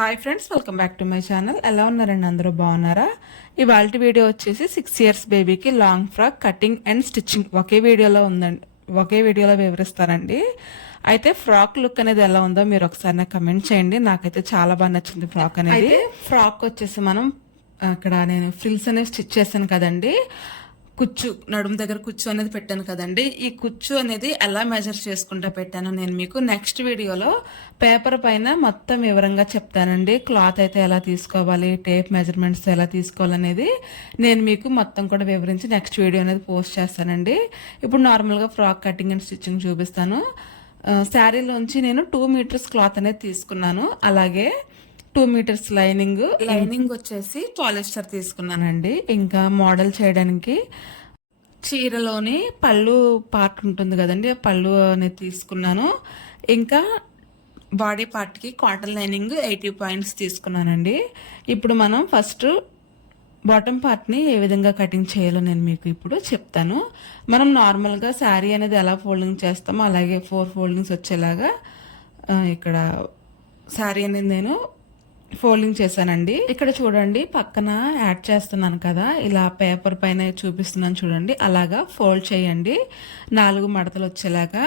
Hi friends, welcome back to my channel. ఎలా ఉన్నారండి? అందరూ బాగున్నారా? ఇవాళ వీడియో వచ్చేసి 6 years బేబీకి long frock cutting and stitching ఒకే వీడియోలో వివరిస్తానండి. అయితే ఫ్రాక్ లుక్ అనేది ఎలా ఉందో మీరు ఒకసారి నాకు కమెంట్ చేయండి. నాకైతే చాలా బాగా నచ్చింది ఫ్రాక్ అనేది. ఫ్రాక్ వచ్చేసి మనం అక్కడ నేను ఫ్రిల్స్ అనేది స్టిచ్ చేశాను కదండి. కుచ్చు నడుము దగ్గర కుచ్చు అనేది పెట్టాను కదండి. ఈ కుచ్చు అనేది ఎలా మెజర్ చేసుకుంటా పెట్టాను నేను మీకు నెక్స్ట్ వీడియోలో పేపర్ పైన మొత్తం వివరంగా చెప్తానండి. క్లాత్ అయితే ఎలా తీసుకోవాలి, టేప్ మెజర్మెంట్స్ ఎలా తీసుకోవాలనేది నేను మీకు మొత్తం కూడా వివరించి నెక్స్ట్ వీడియో అనేది పోస్ట్ చేస్తానండి. ఇప్పుడు నార్మల్గా ఫ్రాక్ కటింగ్ అండ్ స్టిచ్చింగ్ చూపిస్తాను. శారీలోంచి నేను 2 meters క్లాత్ అనేది తీసుకున్నాను. అలాగే 2 meters లైనింగ్ వచ్చేసి పాలిస్టర్ తీసుకున్నానండి. ఇంకా మోడల్ చేయడానికి చీరలోని పళ్ళు పార్ట్ ఉంటుంది కదండి, ఆ పళ్ళు అనేది తీసుకున్నాను. ఇంకా బాడీ పార్ట్కి కాటన్ లైనింగ్ 80 points తీసుకున్నానండి. ఇప్పుడు మనం ఫస్ట్ బాటమ్ పార్ట్ని ఏ విధంగా కటింగ్ చేయాలో నేను మీకు ఇప్పుడు చెప్తాను. మనం నార్మల్గా శారీ అనేది ఎలా ఫోల్డింగ్ చేస్తామో అలాగే 4 foldings వచ్చేలాగా ఇక్కడ శారీ అనేది నేను ఫోల్డింగ్ చేశానండి. ఇక్కడ చూడండి, పక్కన యాడ్ చేస్తున్నాను కదా, ఇలా పేపర్ పైన చూపిస్తున్నాను చూడండి, అలాగా ఫోల్డ్ చేయండి 4 మడతలు వచ్చేలాగా.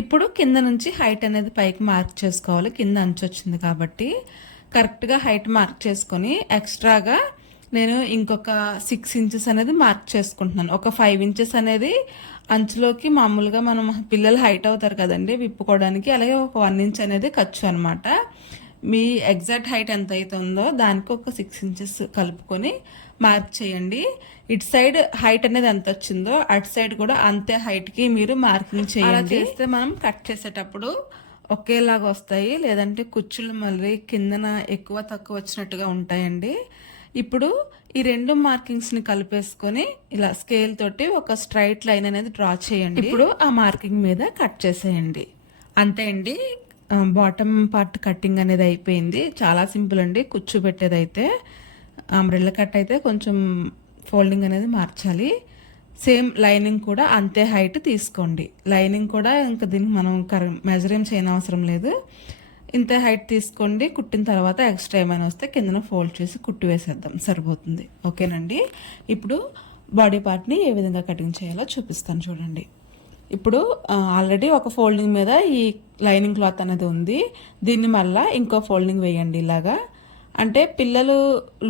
ఇప్పుడు కింద నుంచి హైట్ అనేది పైకి మార్క్ చేసుకోవాలి. కింద అంచు వచ్చింది కాబట్టి కరెక్ట్గా హైట్ మార్క్ చేసుకొని ఎక్స్ట్రాగా నేను ఇంకొక 6 inches అనేది మార్క్ చేసుకుంటున్నాను. ఒక 5 inches అనేది అంచులోకి మామూలుగా మనం పిల్లలు హైట్ అవుతారు కదండి విప్పుకోవడానికి, అలాగే ఒక 1 inch అనేది ఖర్చు అనమాట. మీ ఎగ్జాక్ట్ హైట్ ఎంత అవుతుందో దానికి ఒక 6 inches కలుపుకొని మార్క్ చేయండి. ఇటు సైడ్ హైట్ అనేది ఎంత వచ్చిందో అటు సైడ్ కూడా అంతే హైట్కి మీరు మార్కింగ్ చేయండి. చేస్తే మనం కట్ చేసేటప్పుడు ఒకేలాగా వస్తాయి, లేదంటే కుచ్చులు మళ్ళీ కిందన ఎక్కువ తక్కువ వచ్చినట్టుగా ఉంటాయండి. ఇప్పుడు ఈ 2 మార్కింగ్స్ని కలిపేసుకొని ఇలా స్కేల్ తోటి ఒక స్ట్రైట్ లైన్ అనేది డ్రా చేయండి. ఇప్పుడు ఆ మార్కింగ్ మీద కట్ చేసేయండి. అంతే అండి, బాటమ్ పార్ట్ కటింగ్ అనేది అయిపోయింది. చాలా సింపుల్ అండి. కుచ్చు పెట్టేది అయితే అంబ్రెల్లా కట్ అయితే కొంచెం ఫోల్డింగ్ అనేది మార్చాలి. సేమ్ లైనింగ్ కూడా అంతే హైట్ తీసుకోండి. లైనింగ్ కూడా ఇంకా దీనికి మనం మెజర్ ఏం చేయని అవసరం లేదు. ఇంత హైట్ తీసుకోండి. కుట్టిన తర్వాత ఎక్స్ట్రా ఏమైనా వస్తే కిందన ఫోల్డ్ చేసి కుట్టు వేసేద్దాం, సరిపోతుంది. ఓకేనండి. ఇప్పుడు బాడీ పార్ట్ని ఏ విధంగా కటింగ్ చేయాలో చూపిస్తాను చూడండి. ఇప్పుడు ఆల్రెడీ ఒక ఫోల్డింగ్ మీద ఈ లైనింగ్ క్లాత్ అనేది ఉంది. దీన్ని మళ్ళీ ఇంకో ఫోల్డింగ్ వేయండి ఇలాగా. అంటే పిల్లలు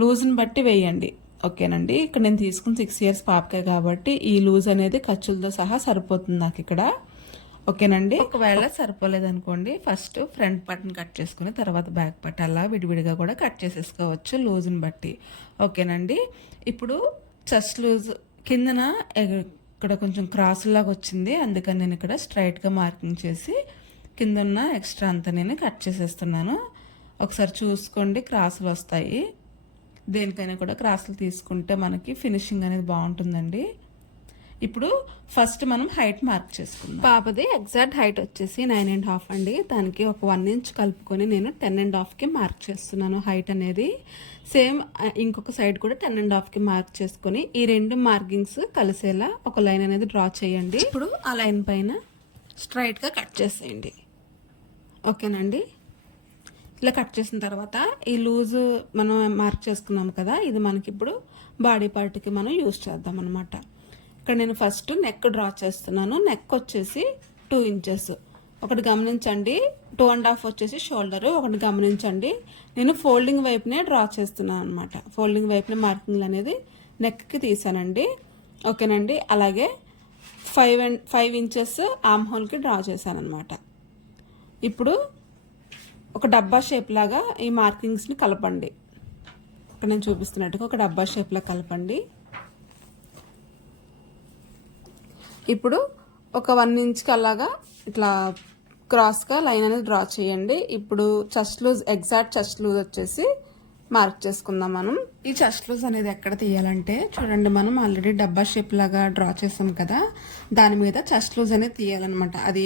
లూజ్ని బట్టి వేయండి. ఓకేనండి. ఇక్కడ నేను తీసుకున్న 6 years పాపకే కాబట్టి ఈ లూజ్ అనేది ఖర్చులతో సహా సరిపోతుంది నాకు ఇక్కడ. ఓకేనండి. ఒకవేళ సరిపోలేదనుకోండి, ఫస్ట్ ఫ్రంట్ పార్ట్ని కట్ చేసుకుని తర్వాత బ్యాక్ పార్ట్ అలా విడివిడిగా కూడా కట్ చేసేసుకోవచ్చు లూజ్ని బట్టి. ఓకేనండి. ఇప్పుడు చెస్ట్ లూజ్ కిందన ఇక్కడ కొంచెం క్రాస్ లాగా వచ్చింది, అందుకని నేను ఇక్కడ స్ట్రైట్గా మార్కింగ్ చేసి కింద ఉన్న ఎక్స్ట్రా అంతా నేను కట్ చేసేస్తున్నాను. ఒకసారి చూసుకోండి, క్రాసులు వస్తాయి. దేనికైనా కూడా క్రాసులు తీసుకుంటే మనకి ఫినిషింగ్ అనేది బాగుంటుందండి. ఇప్పుడు ఫస్ట్ మనం హైట్ మార్క్ చేసుకుందాం. పాపది ఎగ్జాక్ట్ హైట్ వచ్చేసి 9.5 అండి. దానికి ఒక 1 inch కలుపుకొని నేను 10.5కి మార్క్ చేస్తున్నాను హైట్ అనేది. సేమ్ ఇంకొక సైడ్ కూడా 10.5కి మార్క్ చేసుకొని ఈ 2 మార్కింగ్స్ కలిసేలా ఒక లైన్ అనేది డ్రా చేయండి. ఇప్పుడు ఆ లైన్ పైన స్ట్రైట్గా కట్ చేసేయండి. ఓకేనండి. ఇలా కట్ చేసిన తర్వాత ఈ లూజ్ మనం మార్క్ చేసుకున్నాం కదా, ఇది మనకి ఇప్పుడు బాడీ పార్ట్కి మనం యూజ్ చేద్దాం అనమాట. ఇక్కడ నేను ఫస్ట్ నెక్ డ్రా చేస్తున్నాను. నెక్ వచ్చేసి 2 inches. ఒకటి గమనించండి, 2.5 వచ్చేసి షోల్డరు. ఒకటి గమనించండి, నేను ఫోల్డింగ్ వైపునే డ్రా చేస్తున్నాను అనమాట. ఫోల్డింగ్ వైపునే మార్కింగ్ అనేది నెక్కి తీసానండి. ఓకేనండి. అలాగే 5 inches ఆర్మ్ హోల్కి డ్రా చేశాను అనమాట. ఇప్పుడు ఒక డబ్బా షేప్ లాగా ఈ మార్కింగ్స్ని కలపండి. ఇక్కడ నేను చూపిస్తున్నట్టుగా ఒక డబ్బా షేప్లా కలపండి. ఇప్పుడు ఒక 1 inchకి అలాగా ఇట్లా క్రాస్గా లైన్ అనేది డ్రా చేయండి. ఇప్పుడు chest loose, exact chest loose వచ్చేసి మార్క్ చేసుకుందాం మనం. ఈ చెస్ట్ లూజ్ అనేది ఎక్కడ తీయాలంటే చూడండి, మనం ఆల్రెడీ డబ్బా షేప్ లాగా డ్రా చేసాం కదా, దాని మీద చెస్ట్ లూజ్ అనేది తీయాలన్నమాట. అది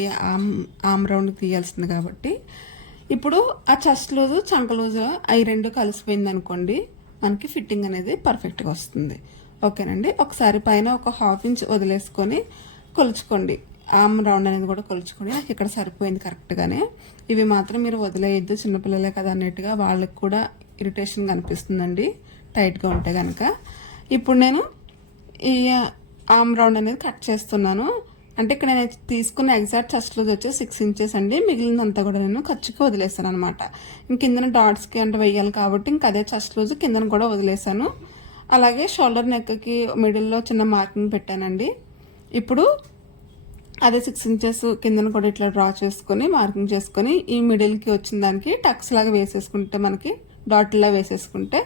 ఆమ్ రౌండ్కి తీయాల్సింది కాబట్టి ఇప్పుడు ఆ చెస్ట్ లూజు చంక లూజు అవి 2 కలిసిపోయింది అనుకోండి, మనకి ఫిట్టింగ్ అనేది పర్ఫెక్ట్గా వస్తుంది. ఓకేనండి. ఒకసారి పైన ఒక 1/2 inch వదిలేసుకొని కొలుచుకోండి. ఆమ్ రౌండ్ అనేది కూడా కొలుచుకొని నాకు ఇక్కడ సరిపోయింది కరెక్ట్గానే. ఇవి మాత్రం మీరు వదిలేయద్దు, చిన్నపిల్లలే కదా అన్నట్టుగా వాళ్ళకి కూడా ఇరిటేషన్ కనిపిస్తుందండి టైట్గా ఉంటే కనుక. ఇప్పుడు నేను ఈ ఆమ్ రౌండ్ అనేది కట్ చేస్తున్నాను. అంటే ఇక్కడ నేను తీసుకున్న ఎగ్జాక్ట్ చెస్ట్ లూజ్ వచ్చి 6 ఇంచెస్ అండి. మిగిలినంతా కూడా నేను ఖర్చుకి వదిలేసాను అనమాట. కిందన డాట్స్కి అంటే వెయ్యాలి కాబట్టి ఇంక అదే చెస్ట్ లూజ్ కిందన కూడా వదిలేసాను. అలాగే షోల్డర్ నెక్కి మిడిల్లో చిన్న మార్కింగ్ పెట్టానండి. ఇప్పుడు అదే 6 ఇంచెస్ కిందన కూడా ఇట్లా డ్రా చేసుకొని మార్కింగ్ చేసుకొని ఈ మిడిల్కి వచ్చిన దానికి టక్స్ లాగా వేసేసుకుంటే మనకి డాట్లా వేసేసుకుంటే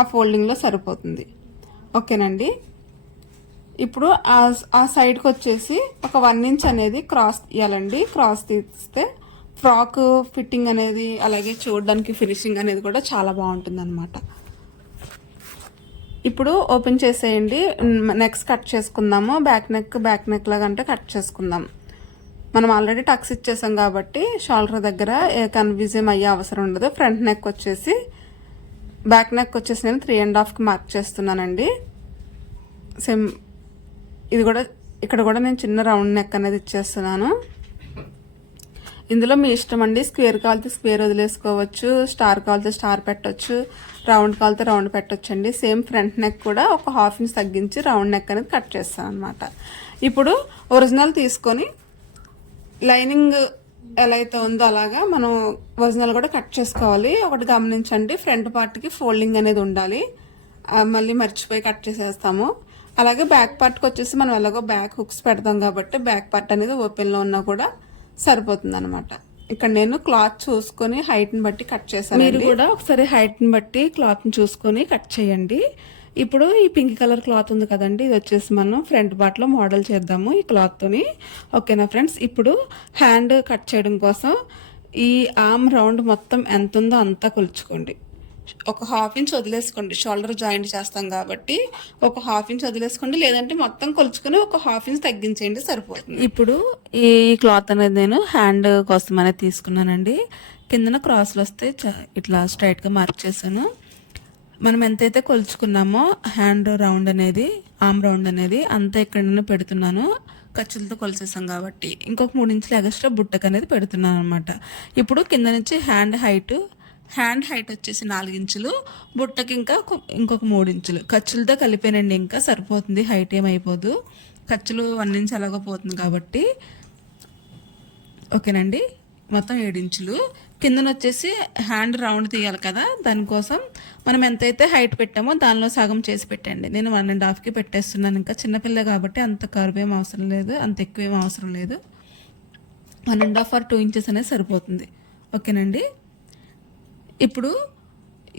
ఆ ఫోల్డింగ్లో సరిపోతుంది. ఓకేనండి. ఇప్పుడు ఆ సైడ్కి వచ్చేసి ఒక 1 ఇంచ్ అనేది క్రాస్ తీయాలండి. క్రాస్ తీస్తే ఫ్రాక్ ఫిట్టింగ్ అనేది అలాగే చూడడానికి ఫినిషింగ్ అనేది కూడా చాలా బాగుంటుంది అనమాట. ఇప్పుడు ఓపెన్ చేసేయండి. నెక్స్ట్ కట్ చేసుకుందాము. బ్యాక్ నెక్ లాగా అంటే కట్ చేసుకుందాం. మనం ఆల్రెడీ టక్స్ ఇచ్చేసాం కాబట్టి షోల్డర్ దగ్గర ఏ కన్ఫ్యూజన్ అయ్యే అవసరం ఉండదు. ఫ్రంట్ నెక్ వచ్చేసి బ్యాక్ నెక్ వచ్చేసి నేను 3.5కి మార్క్ చేస్తున్నానండి. సేమ్ ఇది కూడా ఇక్కడ కూడా నేను చిన్న రౌండ్ నెక్ అనేది ఇచ్చేస్తున్నాను. ఇందులో మీ ఇష్టం అండి. స్క్వేర్ కావాలితే స్క్వేర్ వదిలేసుకోవచ్చు, స్టార్ కావాలితే స్టార్ పెట్టవచ్చు, రౌండ్ కావాలితే రౌండ్ పెట్టవచ్చు అండి. సేమ్ ఫ్రంట్ నెక్ కూడా ఒక 1/2 ఇంచ్ తగ్గించి రౌండ్ నెక్ అనేది కట్ చేస్తాను అనమాట. ఇప్పుడు ఒరిజినల్ తీసుకొని లైనింగ్ ఎలా అయితే ఉందో అలాగా మనం ఒరిజినల్ కూడా కట్ చేసుకోవాలి. ఒకటి గమనించండి, ఫ్రంట్ పార్ట్కి ఫోల్డింగ్ అనేది ఉండాలి. మళ్ళీ మర్చిపోయి కట్ చేసేస్తాము. అలాగే బ్యాక్ పార్ట్కి వచ్చేసి మనం ఎలాగో బ్యాక్ హుక్స్ పెడతాం కాబట్టి బ్యాక్ పార్ట్ అనేది ఓపెన్లో ఉన్నా కూడా సరిపోతుంది అనమాట. ఇక్కడ నేను క్లాత్ చూసుకొని హైట్ని బట్టి కట్ చేశాను. మీరు కూడా ఒకసారి హైట్ని బట్టి క్లాత్ని చూసుకొని కట్ చేయండి. ఇప్పుడు ఈ పింక్ కలర్ క్లాత్ ఉంది కదండి, ఇది వచ్చేసి మనం ఫ్రంట్ పార్ట్లో మోడల్ చేద్దాము ఈ క్లాత్తోని. ఓకేనా ఫ్రెండ్స్. ఇప్పుడు హ్యాండ్ కట్ చేయడం కోసం ఈ ఆర్మ్ రౌండ్ మొత్తం ఎంత ఉందో అంతా కొలుచుకోండి. ఒక 1/2 ఇంచ్ వదిలేసుకోండి, షోల్డర్ జాయింట్ చేస్తాం కాబట్టి ఒక 1/2 ఇంచ్ వదిలేసుకోండి, లేదంటే మొత్తం కొలుచుకొని ఒక 1/2 ఇంచ్ తగ్గించేయండి సరిపోతుంది. ఇప్పుడు ఈ క్లాత్ అనేది నేను హ్యాండ్ కోసం అనేది తీసుకున్నానండి. కిందన క్రాస్లు వస్తే ఇట్లా స్ట్రైట్గా మార్క్ చేశాను. మనం ఎంతైతే కొలుచుకున్నామో హ్యాండ్ రౌండ్ అనేది ఆర్మ్ రౌండ్ అనేది అంతా ఇక్కడ నేను పెడుతున్నాను. ఖర్చులతో కొలిసేసాం కాబట్టి ఇంకొక 3 ఇంచులు ఎక్స్ట్రా బుట్టకు అనేది పెడుతున్నాను అనమాట. ఇప్పుడు కింద నుంచి హ్యాండ్ హైట్ వచ్చేసి 4 ఇంచులు, బుట్టకి ఇంకొక 3 ఇంచులు ఖర్చులతో కలిపానండి. ఇంకా సరిపోతుంది, హైట్ ఏమైపోదు. ఖర్చులు 1 ఇంచ్ అలాగో పోతుంది కాబట్టి. ఓకేనండి. మొత్తం 7 ఇంచులు. కిందన వచ్చేసి హ్యాండ్ రౌండ్ తీయాలి కదా, దానికోసం మనం ఎంతైతే హైట్ పెట్టామో దానిలో సగం చేసి పెట్టండి. నేను 1.5కి పెట్టేస్తున్నాను. ఇంకా చిన్నపిల్ల కాబట్టి అంత కరువు ఏం అవసరం లేదు, అంత ఎక్కువ ఏం అవసరం లేదు. 1.5 or 2 ఇంచెస్ అనేది సరిపోతుంది. ఓకేనండి. ఇప్పుడు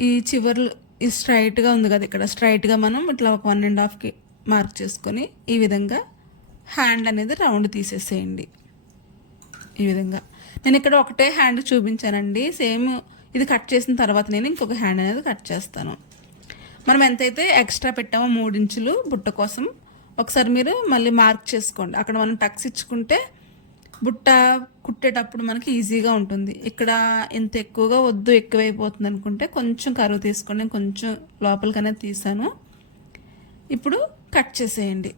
ఈ చివర్లు ఈ స్ట్రైట్గా ఉంది కదా, ఇక్కడ స్ట్రైట్గా మనం ఇట్లా ఒక 1.5కి మార్క్ చేసుకొని ఈ విధంగా హ్యాండ్ అనేది రౌండ్ తీసేసేయండి. ఈ విధంగా నేను ఇక్కడ ఒకటే హ్యాండ్ చూపించానండి. సేమ్ ఇది కట్ చేసిన తర్వాత నేను ఇంకొక హ్యాండ్ అనేది కట్ చేస్తాను. మనం ఎంతైతే ఎక్స్ట్రా పెట్టామో 3 ఇంచులు బుట్ట కోసం ఒకసారి మీరు మళ్ళీ మార్క్ చేసుకోండి. అక్కడ మనం టక్స్ ఇచ్చుకుంటే బుట్ట కుట్టేటప్పుడు మనకి ఈజీగా ఉంటుంది. ఇక్కడ ఇంత ఎక్కువగా వద్దు, ఎక్కువైపోతుంది అనుకుంటే కొంచెం కరువు తీసుకోండి. నేను కొంచెం లోపలికి అనేది తీసాను. ఇప్పుడు కట్ చేసేయండి.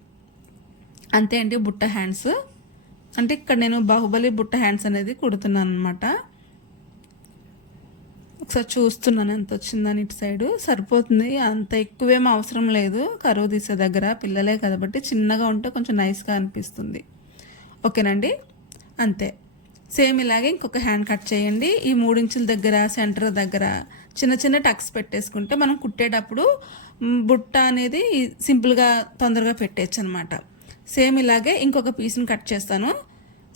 అంతే అండి బుట్ట హ్యాండ్స్. అంటే ఇక్కడ నేను బాహుబలి బుట్ట హ్యాండ్స్ అనేది కుడుతున్నాను అనమాట. ఒకసారి చూస్తున్నాను ఎంత వచ్చిందని. ఇటు సైడు సరిపోతుంది, అంత ఎక్కువేం అవసరం లేదు. కరువు తీసే దగ్గర పిల్లలే కాబట్టి చిన్నగా ఉంటే కొంచెం నైస్గా అనిపిస్తుంది. ఓకేనండి. అంతే. సేమ్ ఇలాగే ఇంకొక హ్యాండ్ కట్ చేయండి. ఈ 3 ఇంచుల దగ్గర సెంటర్ దగ్గర చిన్న చిన్న టక్స్ పెట్టేసుకుంటే మనం కుట్టేటప్పుడు బుట్ట అనేది సింపుల్గా తొందరగా పెట్టేయచ్చు అనమాట. సేమ్ ఇలాగే ఇంకొక పీస్ని కట్ చేస్తాను.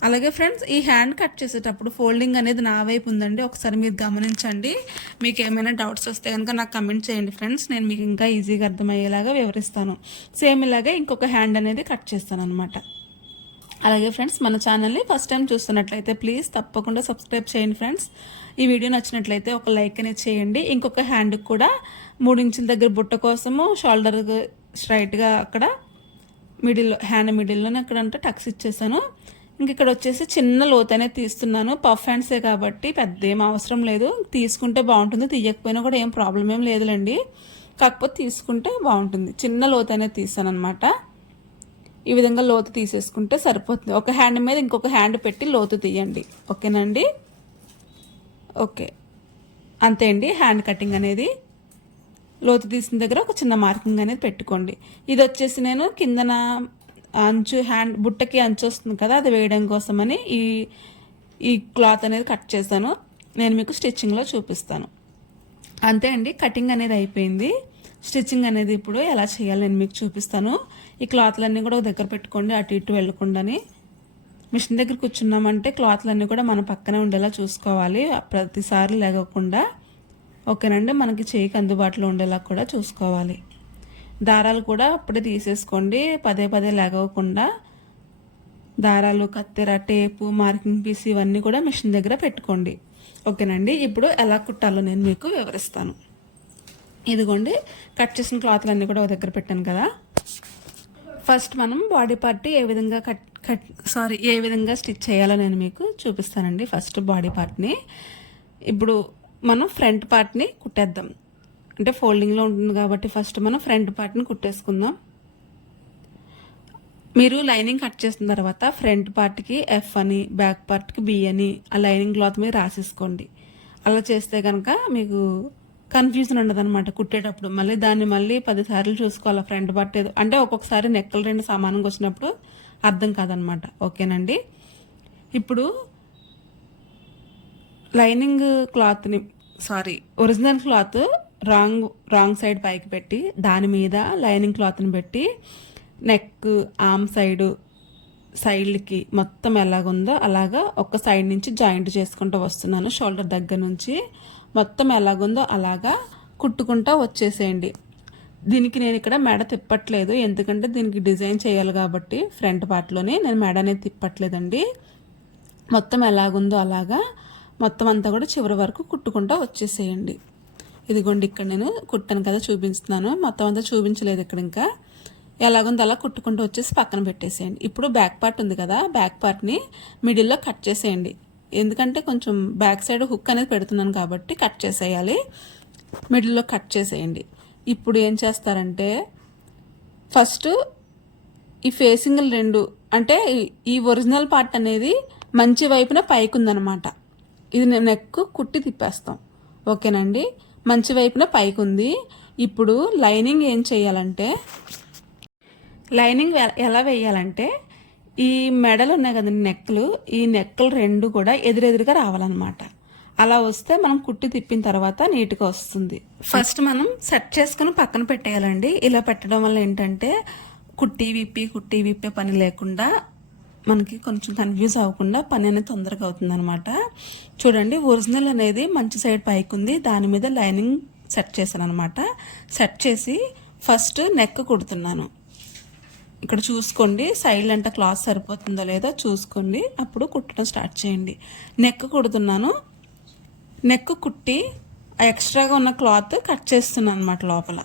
అలాగే ఫ్రెండ్స్, ఈ హ్యాండ్ కట్ చేసేటప్పుడు ఫోల్డింగ్ అనేది నా వైపు ఉందండి. ఒకసారి మీరు గమనించండి. మీకు ఏమైనా డౌట్స్ వస్తే కనుక నాకు కమెంట్ చేయండి ఫ్రెండ్స్. నేను మీకు ఇంకా ఈజీగా అర్థమయ్యేలాగా వివరిస్తాను. సేమ్ ఇలాగే ఇంకొక హ్యాండ్ అనేది కట్ చేస్తాను అనమాట. అలాగే ఫ్రెండ్స్, మన ఛానల్ని ఫస్ట్ టైం చూస్తున్నట్లయితే ప్లీజ్ తప్పకుండా సబ్స్క్రైబ్ చేయండి ఫ్రెండ్స్. ఈ వీడియో నచ్చినట్లయితే ఒక లైక్ అనేది చేయండి. ఇంకొక హ్యాండ్కి కూడా 3 ఇంచుల దగ్గర బుట్ట కోసము షోల్డర్ స్ట్రైట్గా అక్కడ హ్యాండ్ మిడిల్లోనే అక్కడ అంటే టక్స్ ఇచ్చేసాను. ఇంక ఇక్కడ వచ్చేసి చిన్న లోతు అనేది తీస్తున్నాను. పఫ్ హ్యాండ్సే కాబట్టి పెద్ద ఏం అవసరం లేదు. తీసుకుంటే బాగుంటుంది, తీయకపోయినా కూడా ఏం ప్రాబ్లం ఏం లేదులేండి. కాకపోతే తీసుకుంటే బాగుంటుంది. చిన్న లోతు అనేది తీస్తాను అనమాట. ఈ విధంగా లోతు తీసేసుకుంటే సరిపోతుంది. ఒక హ్యాండ్ మీద ఇంకొక హ్యాండ్ పెట్టి లోతు తీయండి. ఓకేనండి. ఓకే, అంతే అండి. హ్యాండ్ కటింగ్ అనేది లోతు తీసిన దగ్గర ఒక చిన్న మార్కింగ్ అనేది పెట్టుకోండి. ఇది వచ్చేసి నేను కిందన అంచు బుట్టకి అంచు వస్తుంది కదా, అది వేయడం కోసమని ఈ క్లాత్ అనేది కట్ చేశాను. నేను మీకు స్టిచ్చింగ్లో చూపిస్తాను. అంతే అండి, కటింగ్ అనేది అయిపోయింది. స్టిచ్చింగ్ అనేది ఇప్పుడు ఎలా చేయాలి నేను మీకు చూపిస్తాను. ఈ క్లాత్లన్నీ కూడా ఒక దగ్గర పెట్టుకోండి, అటు ఇటు వెళ్ళకుండాని. మిషన్ దగ్గర కూర్చున్నామంటే క్లాత్లన్నీ కూడా మన పక్కనే ఉండేలా చూసుకోవాలి, ప్రతిసారి లేగకుండా. ఓకేనండి, మనకి చేయికి అందుబాటులో ఉండేలా కూడా చూసుకోవాలి. దారాలు కూడా అప్పుడే తీసేసుకోండి, పదే పదే లేగకుండా. దారాలు, కత్తెర, టేపు, మార్కింగ్ పీస్ ఇవన్నీ కూడా మిషన్ దగ్గర పెట్టుకోండి. ఓకేనండి, ఇప్పుడు ఎలా కుట్టాలో నేను మీకు వివరిస్తాను. ఇదిగోండి, కట్ చేసిన క్లాత్లన్నీ కూడా ఒక దగ్గర పెట్టాను కదా. ఫస్ట్ మనం బాడీ పార్ట్ ఏ విధంగా స్టిచ్ చేయాలో నేను మీకు చూపిస్తానండి. ఫస్ట్ బాడీ పార్ట్ని ఇప్పుడు మనం ఫ్రంట్ పార్ట్ని కుట్టేద్దాం. అంటే ఫోల్డింగ్లో ఉంటుంది కాబట్టి ఫస్ట్ మనం ఫ్రంట్ పార్ట్ని కుట్టేసుకుందాం. మీరు లైనింగ్ కట్ చేసిన తర్వాత ఫ్రంట్ పార్ట్కి ఎఫ్ అని, బ్యాక్ పార్ట్కి బి అని ఆ లైనింగ్ క్లాత్ మీద రాసేసుకోండి. అలా చేస్తే కనుక మీకు కన్ఫ్యూజన్ ఉండదు అనమాట కుట్టేటప్పుడు. దాన్ని 10 సార్లు చూసుకోవాలి ఫ్రంట్ పార్ట్ ఏదో. అంటే ఒక్కొక్కసారి నెక్కలు 2 సమానంగా వచ్చినప్పుడు అర్థం కాదనమాట. ఓకేనండి, ఇప్పుడు ఒరిజినల్ క్లాత్ రాంగ్ సైడ్ పైకి పెట్టి దాని మీద లైనింగ్ క్లాత్ని పెట్టి నెక్, ఆర్మ్ సైడ్కి మొత్తం ఎలాగుందో అలాగా ఒక సైడ్ నుంచి జాయింట్ చేసుకుంటూ వస్తున్నాను. షోల్డర్ దగ్గర నుంచి మొత్తం ఎలాగుందో అలాగా కుట్టుకుంటూ వచ్చేసేయండి. దీనికి నేను ఇక్కడ మెడ తిప్పట్లేదు, ఎందుకంటే దీనికి డిజైన్ చేయాలి కాబట్టి ఫ్రంట్ పార్ట్లోనే నేను మెడ అనేది తిప్పట్లేదండి. మొత్తం ఎలాగుందో అలాగా మొత్తం అంతా కూడా చివరి వరకు కుట్టుకుంటూ వచ్చేసేయండి. ఇదిగోండి, ఇక్కడ నేను కుట్టాను కదా, చూపిస్తున్నాను. మొత్తం అంతా చూపించలేదు ఇక్కడ. ఇంకా ఎలాగుందో అలా కుట్టుకుంటూ వచ్చేసి పక్కన పెట్టేసేయండి. ఇప్పుడు బ్యాక్ పార్ట్ ఉంది కదా, బ్యాక్ పార్ట్ని మిడిల్లో కట్ చేసేయండి. ఎందుకంటే కొంచెం బ్యాక్ సైడ్ హుక్ అనేది పెడుతున్నాను కాబట్టి కట్ చేసేయాలి. మిడిల్లో కట్ చేసేయండి. ఇప్పుడు ఏం చేస్తారంటే ఫస్ట్ ఈ ఫేసింగ్లు 2 అంటే ఈ ఒరిజినల్ పార్ట్ అనేది మంచి వైపున పైకి ఉందన్నమాట. ఇది నెక్ కుట్టి తిప్పేస్తాం. ఓకేనండి, మంచి వైపున పైకి ఉంది. ఇప్పుడు లైనింగ్ ఏం చేయాలంటే, లైనింగ్ ఎలా వేయాలంటే ఈ మెడలు ఉన్నాయి కదండి నెక్లు, ఈ నెక్కలు 2 కూడా ఎదురెదురుగా రావాలన్నమాట. అలా వస్తే మనం కుట్టి తిప్పిన తర్వాత నీట్గా వస్తుంది. ఫస్ట్ మనం సెట్ చేసుకుని పక్కన పెట్టేయాలండి. ఇలా పెట్టడం వల్ల ఏంటంటే కుట్టి విప్పే పని లేకుండా మనకి కొంచెం కన్ఫ్యూజ్ అవ్వకుండా పని అనేది తొందరగా అవుతుంది అనమాట. చూడండి, ఒరిజినల్ అనేది మంచి సైడ్ పైకి ఉంది, దాని మీద లైనింగ్ సెట్ చేశాను అనమాట. సెట్ చేసి ఫస్ట్ నెక్ కుడుతున్నాను. ఇక్కడ చూసుకోండి, సైడ్ అంతా క్లాత్ సరిపోతుందో లేదో చూసుకోండి, అప్పుడు కుట్టడం స్టార్ట్ చేయండి. నెక్ కుడుతున్నాను. నెక్ కుట్టి ఎక్స్ట్రాగా ఉన్న క్లాత్ కట్ చేస్తున్నాను అనమాట. లోపల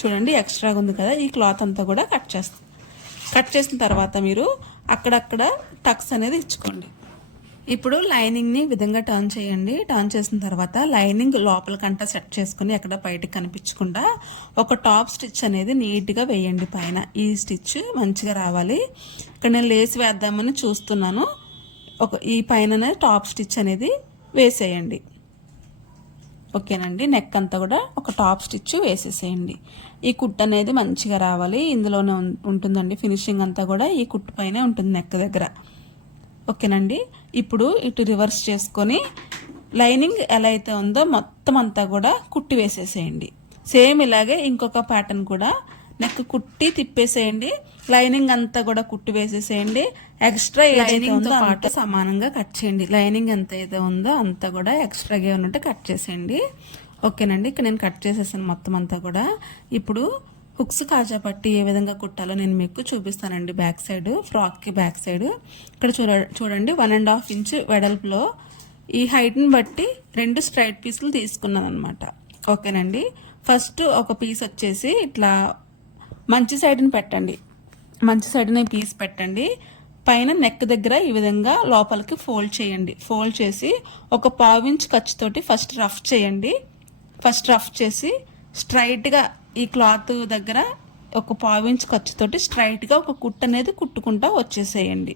చూడండి ఎక్స్ట్రాగా ఉంది కదా, ఈ క్లాత్ అంతా కూడా కట్ చేసిన తర్వాత మీరు అక్కడక్కడ టక్స్ అనేది ఇచ్చుకోండి. ఇప్పుడు లైనింగ్ని ఈ విధంగా టర్న్ చేయండి. టర్న్ చేసిన తర్వాత లైనింగ్ లోపలికంటా సెట్ చేసుకుని ఎక్కడ బయటకు కనిపించకుండా ఒక టాప్ స్టిచ్ అనేది నీట్గా వేయండి పైన. ఈ స్టిచ్ మంచిగా రావాలి. ఇక్కడ నేను లేస్ వేద్దామని చూస్తున్నాను. ఈ పైన టాప్ స్టిచ్ అనేది వేసేయండి. ఓకేనండి, నెక్ అంతా కూడా ఒక టాప్ స్టిచ్ వేసేసేయండి. ఈ కుట్టు అనేది మంచిగా రావాలి, ఇందులోనే ఉంటుందండి. ఫినిషింగ్ అంతా కూడా ఈ కుట్టు పైనే ఉంటుంది నెక్ దగ్గర. ఓకేనండి, ఇప్పుడు ఇటు రివర్స్ చేసుకొని లైనింగ్ ఎలా అయితే ఉందో మొత్తం అంతా కూడా కుట్టి వేసేసేయండి. సేమ్ ఇలాగే ఇంకొక ప్యాటర్న్ కూడా నెక్ కుట్టి తిప్పేసేయండి. లైనింగ్ అంతా కూడా కుట్టి వేసేసేయండి. ఎక్స్ట్రా లైనింగ్ తో పాటు సమానంగా కట్ చేయండి. లైనింగ్ ఎంత అయితే ఉందో అంతా కూడా ఎక్స్ట్రాగా ఉన్నట్టు కట్ చేసేయండి. ఓకేనండి, ఇక్కడ నేను కట్ చేసేసాను మొత్తం అంతా కూడా. ఇప్పుడు హుక్స్ కాజా పట్టి ఏ విధంగా కుట్టాలో నేను మీకు చూపిస్తానండి. బ్యాక్ సైడ్, ఫ్రాక్కి బ్యాక్ సైడ్ ఇక్కడ చూడండి 1.5 ఇంచ్ వెడల్పులో ఈ హైట్ని బట్టి 2 స్ట్రైట్ పీసులు తీసుకున్నాను అనమాట. ఓకేనండి, ఫస్ట్ ఒక పీస్ వచ్చేసి ఇట్లా మంచి సైడ్ని పెట్టండి. మంచి సైడ్ని పీస్ పెట్టండి. పైన నెక్ దగ్గర ఈ విధంగా లోపలికి ఫోల్డ్ చేయండి. ఫోల్డ్ చేసి ఒక 1/4 ఇంచ్ ఖర్చుతోటి ఫస్ట్ రఫ్ చేయండి. ఫస్ట్ రఫ్ చేసి స్ట్రైట్గా ఈ క్లాత్ దగ్గర ఒక పావించి ఖర్చుతోటి స్ట్రైట్గా ఒక కుట్టు అనేది కుట్టుకుంటా వచ్చేసేయండి.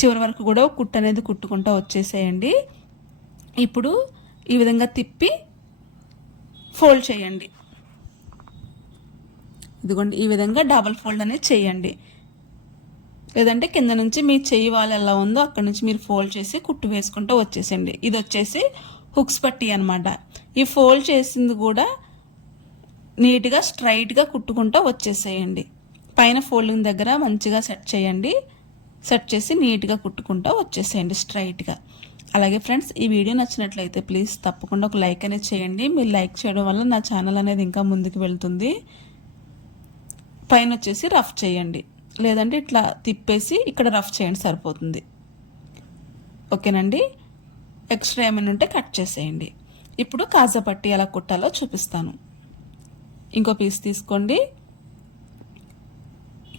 చివరి వరకు కూడా ఒక కుట్టు అనేది కుట్టుకుంటా వచ్చేసేయండి. ఇప్పుడు ఈ విధంగా తిప్పి ఫోల్డ్ చేయండి. ఇదిగోండి ఈ విధంగా డబల్ ఫోల్డ్ అనేది చేయండి. లేదంటే కింద నుంచి మీ చెయ్యి వాళ్ళు ఎలా ఉందో అక్కడ నుంచి మీరు ఫోల్డ్ చేసి కుట్టు వేసుకుంటూ వచ్చేసేయండి. ఇది వచ్చేసి హుక్స్ పట్టీ అనమాట. ఈ ఫోల్డ్ చేసింది కూడా నీట్గా స్ట్రైట్గా కుట్టుకుంటూ వచ్చేసేయండి. పైన ఫోల్డింగ్ దగ్గర మంచిగా సెట్ చేయండి. సెట్ చేసి నీట్గా కుట్టుకుంటూ వచ్చేసేయండి స్ట్రైట్గా. అలాగే ఫ్రెండ్స్, ఈ వీడియో నచ్చినట్లయితే ప్లీజ్ తప్పకుండా ఒక లైక్ అనేది చేయండి. మీరు లైక్ చేయడం వల్ల నా ఛానల్ అనేది ఇంకా ముందుకు వెళ్తుంది. పైన వచ్చేసి రఫ్ చేయండి, లేదంటే ఇట్లా తిప్పేసి ఇక్కడ రఫ్ చేయండి, సరిపోతుంది. ఓకేనండి. ఎక్స్ట్రా ఏమైనా ఉంటే కట్ చేసేయండి. ఇప్పుడు కాజా పట్టీ ఎలా కుట్టాలో చూపిస్తాను. ఇంకో పీస్ తీసుకోండి.